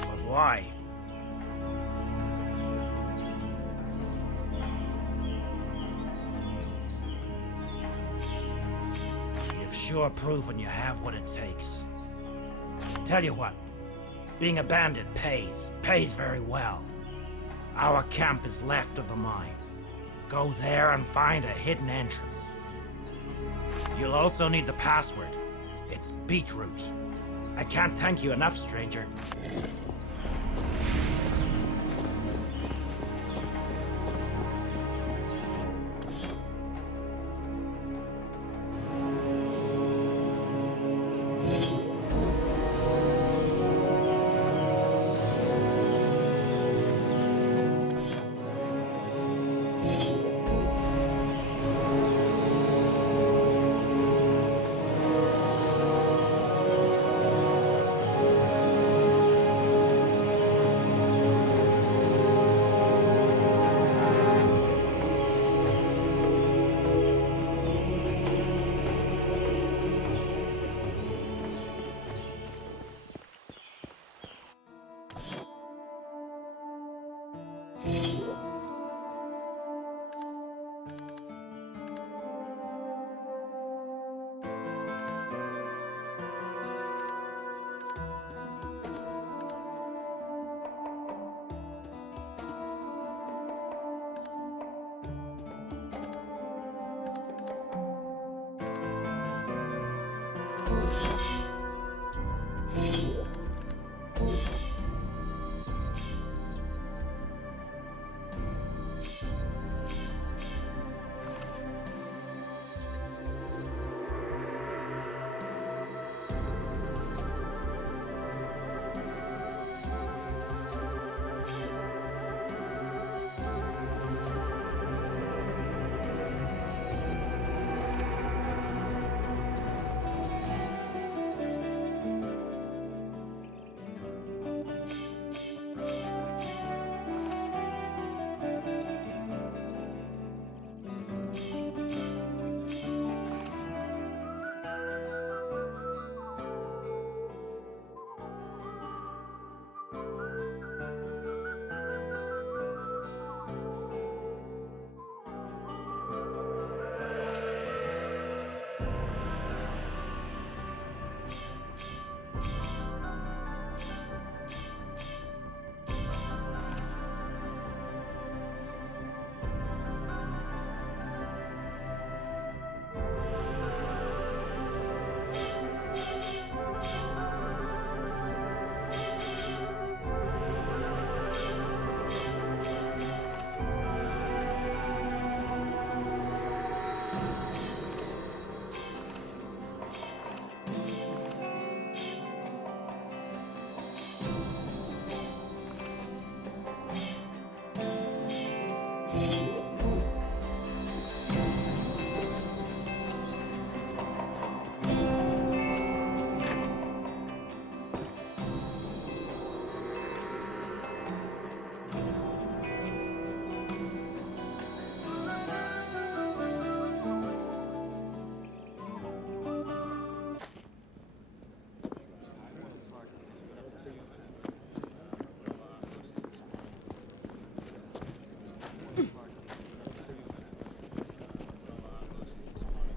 But why? You've sure proven you have what it takes. Tell you what, being a bandit pays very well. Our camp is left of the mine. Go there and find a hidden entrance. You'll also need the password. It's beetroot. I can't thank you enough, stranger.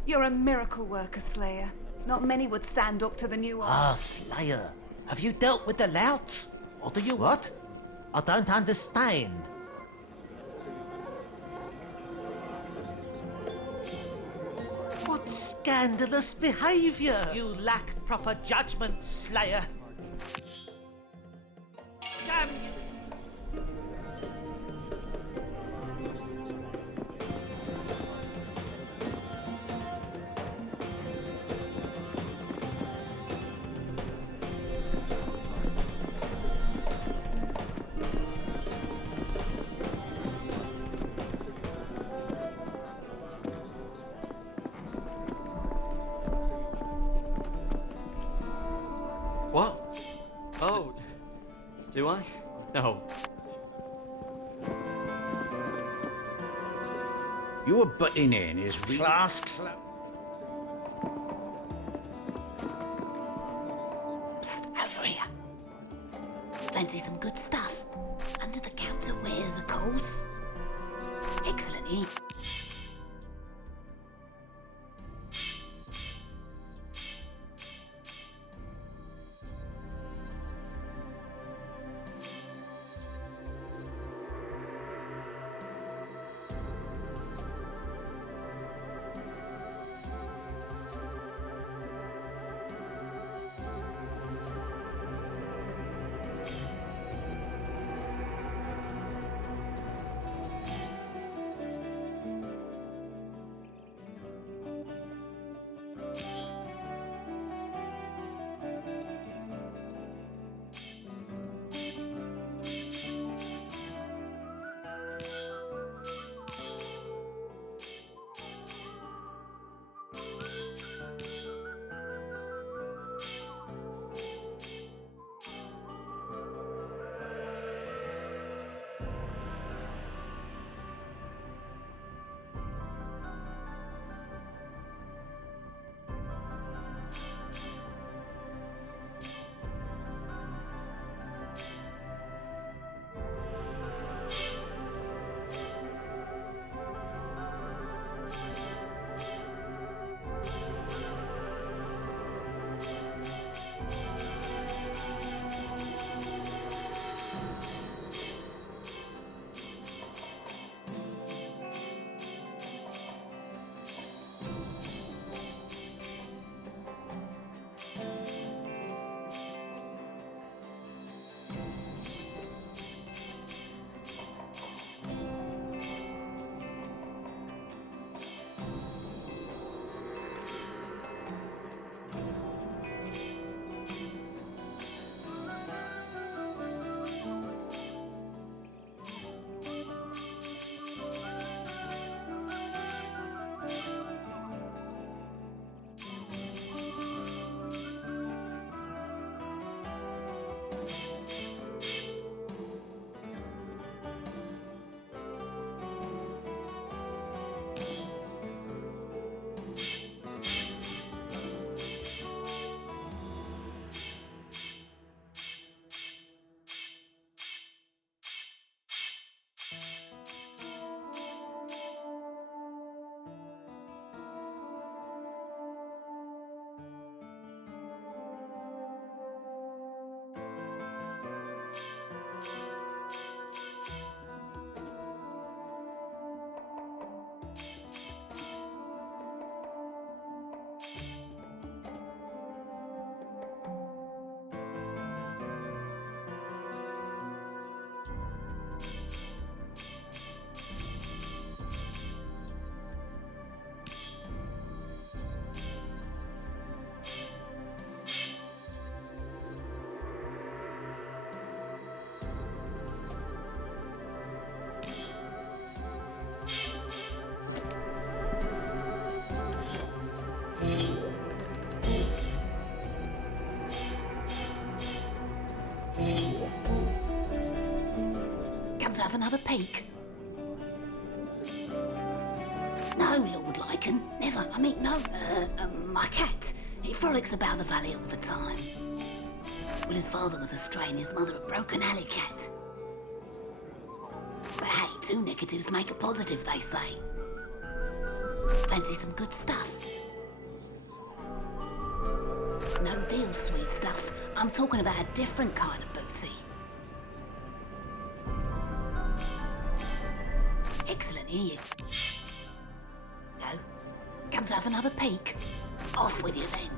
You're a miracle worker, Slayer. Not many would stand up to the new order. Ah, Slayer. Have you dealt with the louts? Or do you what? I don't understand. What scandalous behavior! You lack proper judgment, Slayer. Damn you! No. Your butting in is class. Over here. Fancy some good stuff? Under the counter wares, of course. Excellent, eh? Have another peek? No, Lord Lycan, never. I mean, no. My cat. He frolics about the valley all the time. Well, his father was a stray and his mother a broken alley cat. But hey, two negatives make a positive, they say. Fancy some good stuff? No deal, sweet stuff. I'm talking about a different kind of booty. Excellent, here you go. Come to have another peek. Off with you then.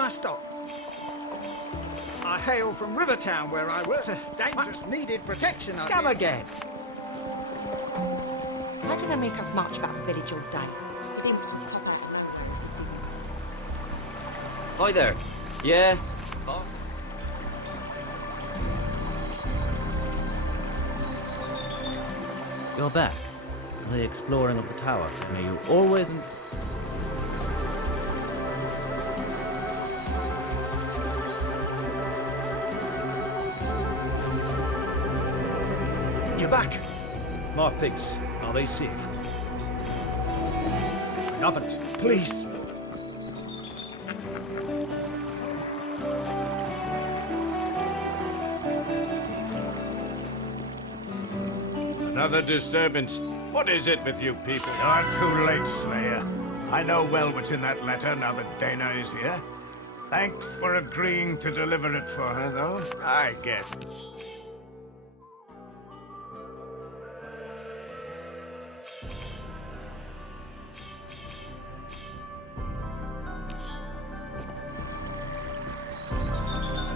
my stock. I hail from Rivertown, where I work. It's a dangerous, needed protection. Come again. Why did they make us march about the village all day? Hi there. Yeah? Oh. You're back. The exploring of the tower. May you always... You're back. My pigs, are they safe? I haven't. Please. Another disturbance. What is it with you people? You're too late, Slayer. I know well what's in that letter now that Dana is here. Thanks for agreeing to deliver it for her, though. I get it.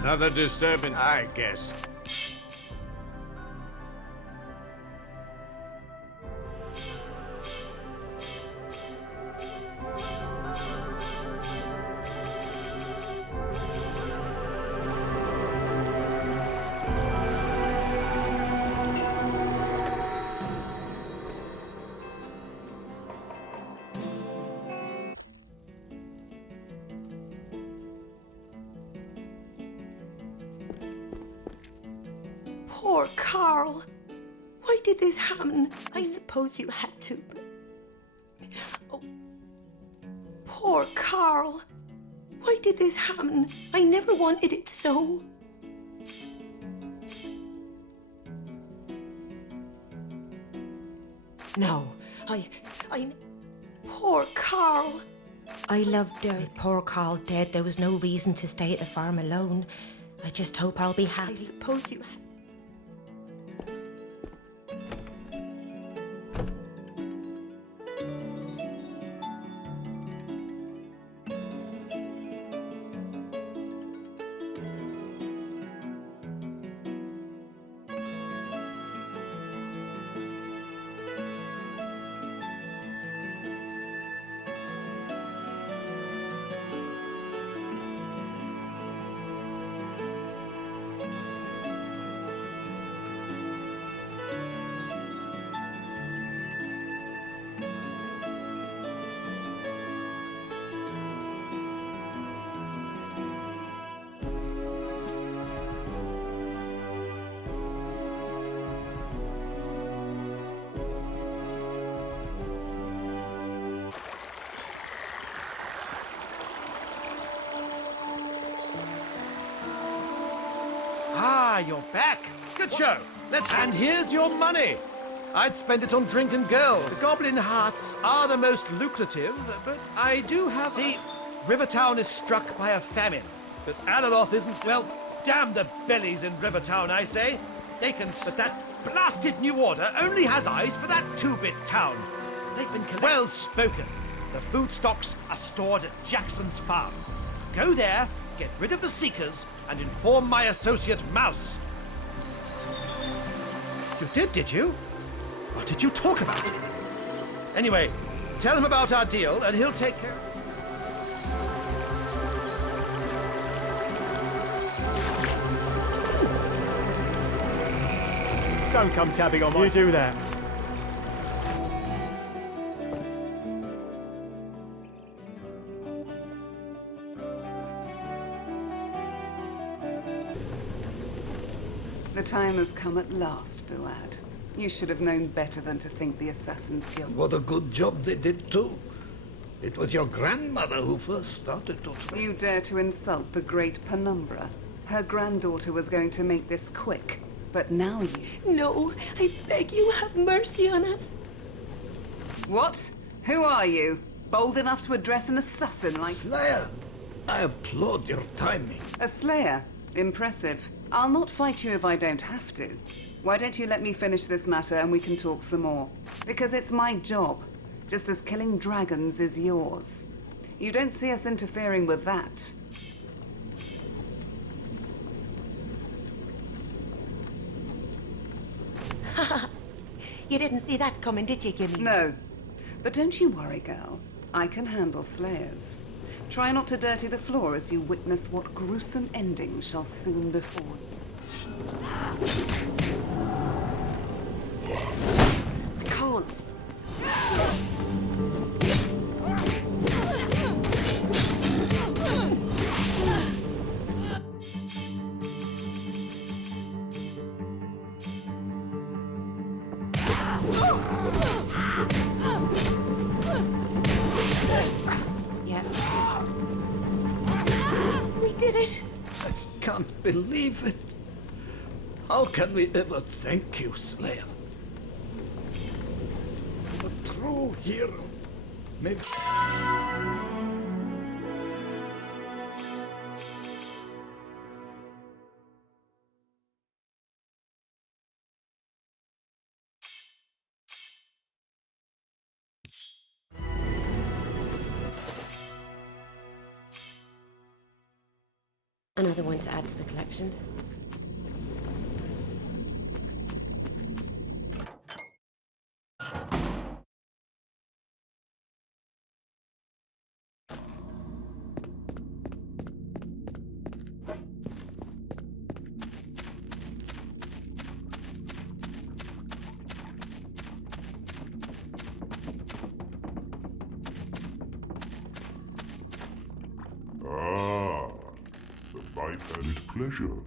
Another disturbance, I guess. Poor Carl. Why did this happen? I suppose you had to, but... Oh. Poor Carl. Why did this happen? I never wanted it so. No, I... Poor Carl. I loved her. With poor Carl dead, there was no reason to stay at the farm alone. I just hope I'll be happy. I suppose you had... Ah, you're back. Good show. And here's your money. I'd spend it on drink and girls. The goblin hearts are the most lucrative, but I do have... See, Rivertown is struck by a famine, but Aleroth isn't... Well, damn the bellies in Rivertown, I say. They can... But that blasted New Order only has eyes for that two-bit town. They've been... Well spoken. The food stocks are stored at Jackson's farm. Go there, get rid of the Seekers, and inform my associate Mouse. You did you? What did you talk about? Anyway, tell him about our deal, and he'll take care. Don't come tapping on my... You do that. The time has come at last, Fuad. You should have known better than to think the Assassin's Guild... What a good job they did too. It was your grandmother who first started to... You dare to insult the great Penumbra. Her granddaughter was going to make this quick, but now you... No, I beg you, have mercy on us. What? Who are you? Bold enough to address an assassin like... Slayer! I applaud your timing. A slayer? Impressive. I'll not fight you if I don't have to. Why don't you let me finish this matter and we can talk some more? Because it's my job, just as killing dragons is yours. You don't see us interfering with that. You didn't see that coming, did you, Gimme? No. But don't you worry, girl. I can handle slayers. Try not to dirty the floor as you witness what gruesome ending shall soon befall you. I can't. We did it! I can't believe it. How can we ever thank you, Slayer? A true hero. Maybe... Another one to add to the collection. Ah, the biped with pleasure.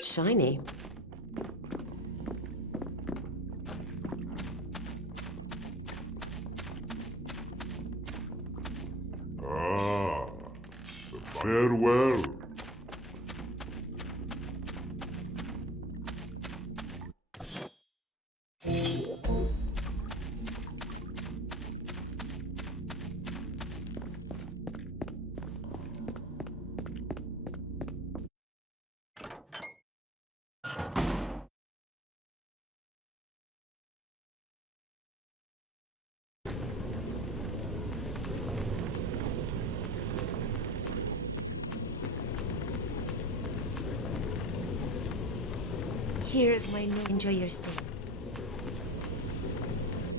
Shiny. Ah, farewell. Here's my note. Enjoy your stay.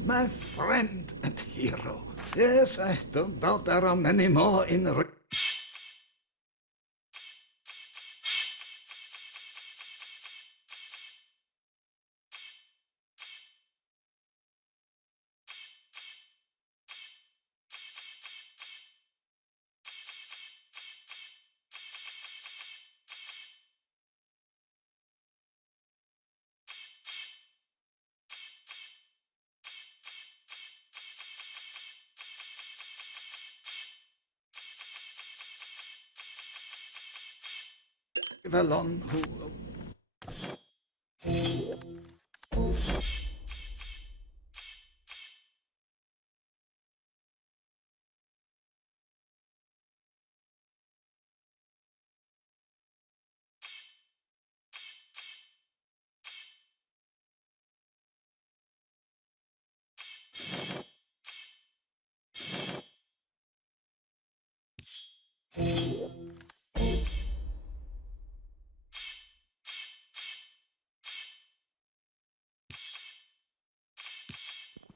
My friend and hero. Yes, I don't doubt there are many more in the... Valon who...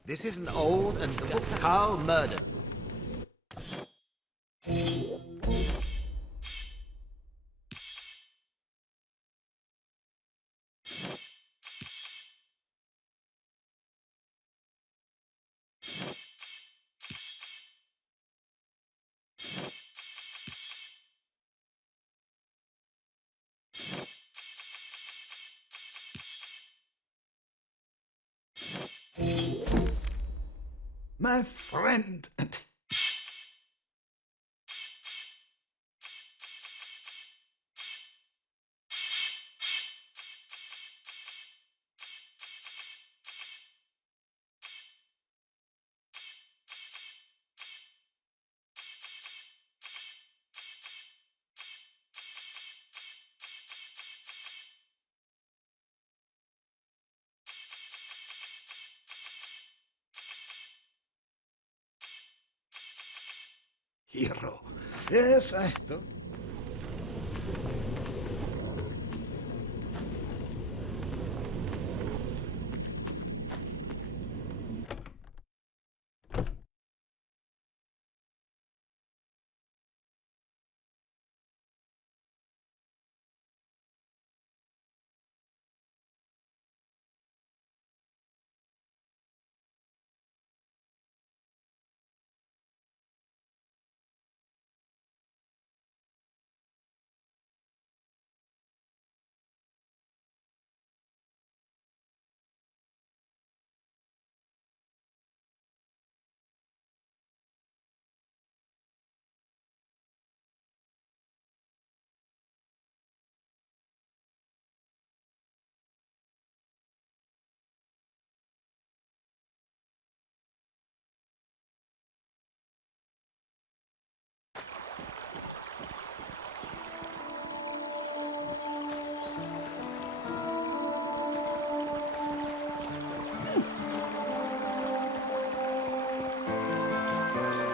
This is an old and Carl murdered. My friend and... hero. Yes, I don't.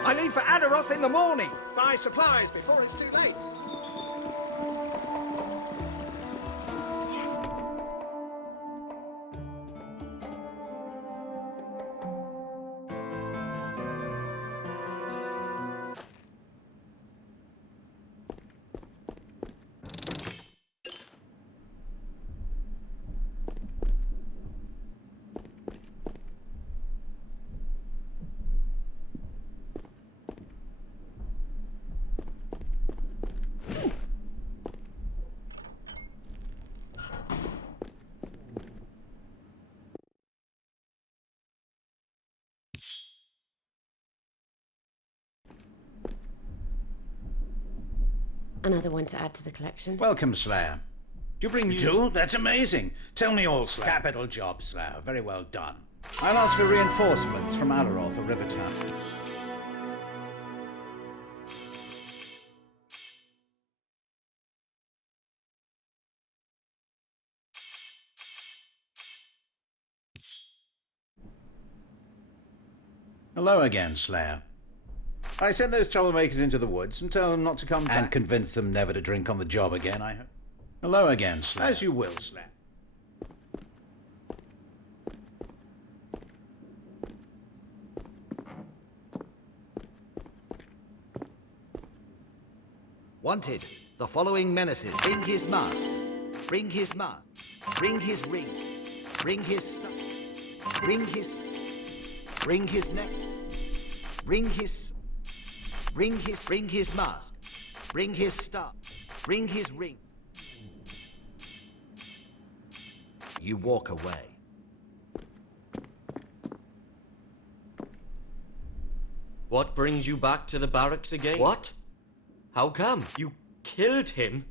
I leave for Adaroth in the morning. Buy supplies before it's too late. Another one to add to the collection. Welcome, Slayer. Do you bring new... Two? That's amazing. Tell me all, Slayer. Capital job, Slayer. Very well done. I'll ask for reinforcements from Alaroth or Rivertown. Hello again, Slayer. I sent those troublemakers into the woods and told them not to come back. And convinced them never to drink on the job again, I hope. Hello again, Slayer. As you will, Slayer. Wanted. The following menaces. Bring his mask. Bring his mask. Bring his ring. Bring his stuff. Bring his... Bring his neck. Bring his... Bring his mask. Bring his staff. Bring his ring. You walk away. What brings you back to the barracks again? What? How come? You killed him?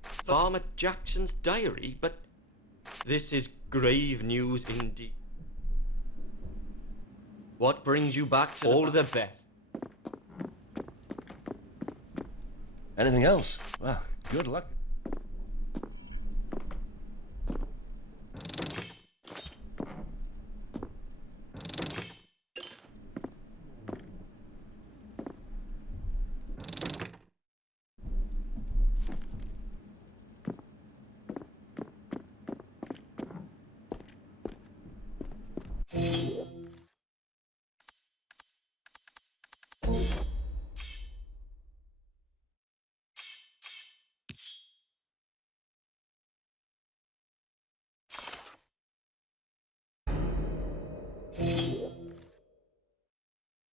Farmer Jackson's diary? But this is grave news indeed. What brings you back to all the best? Anything else? Well, good luck.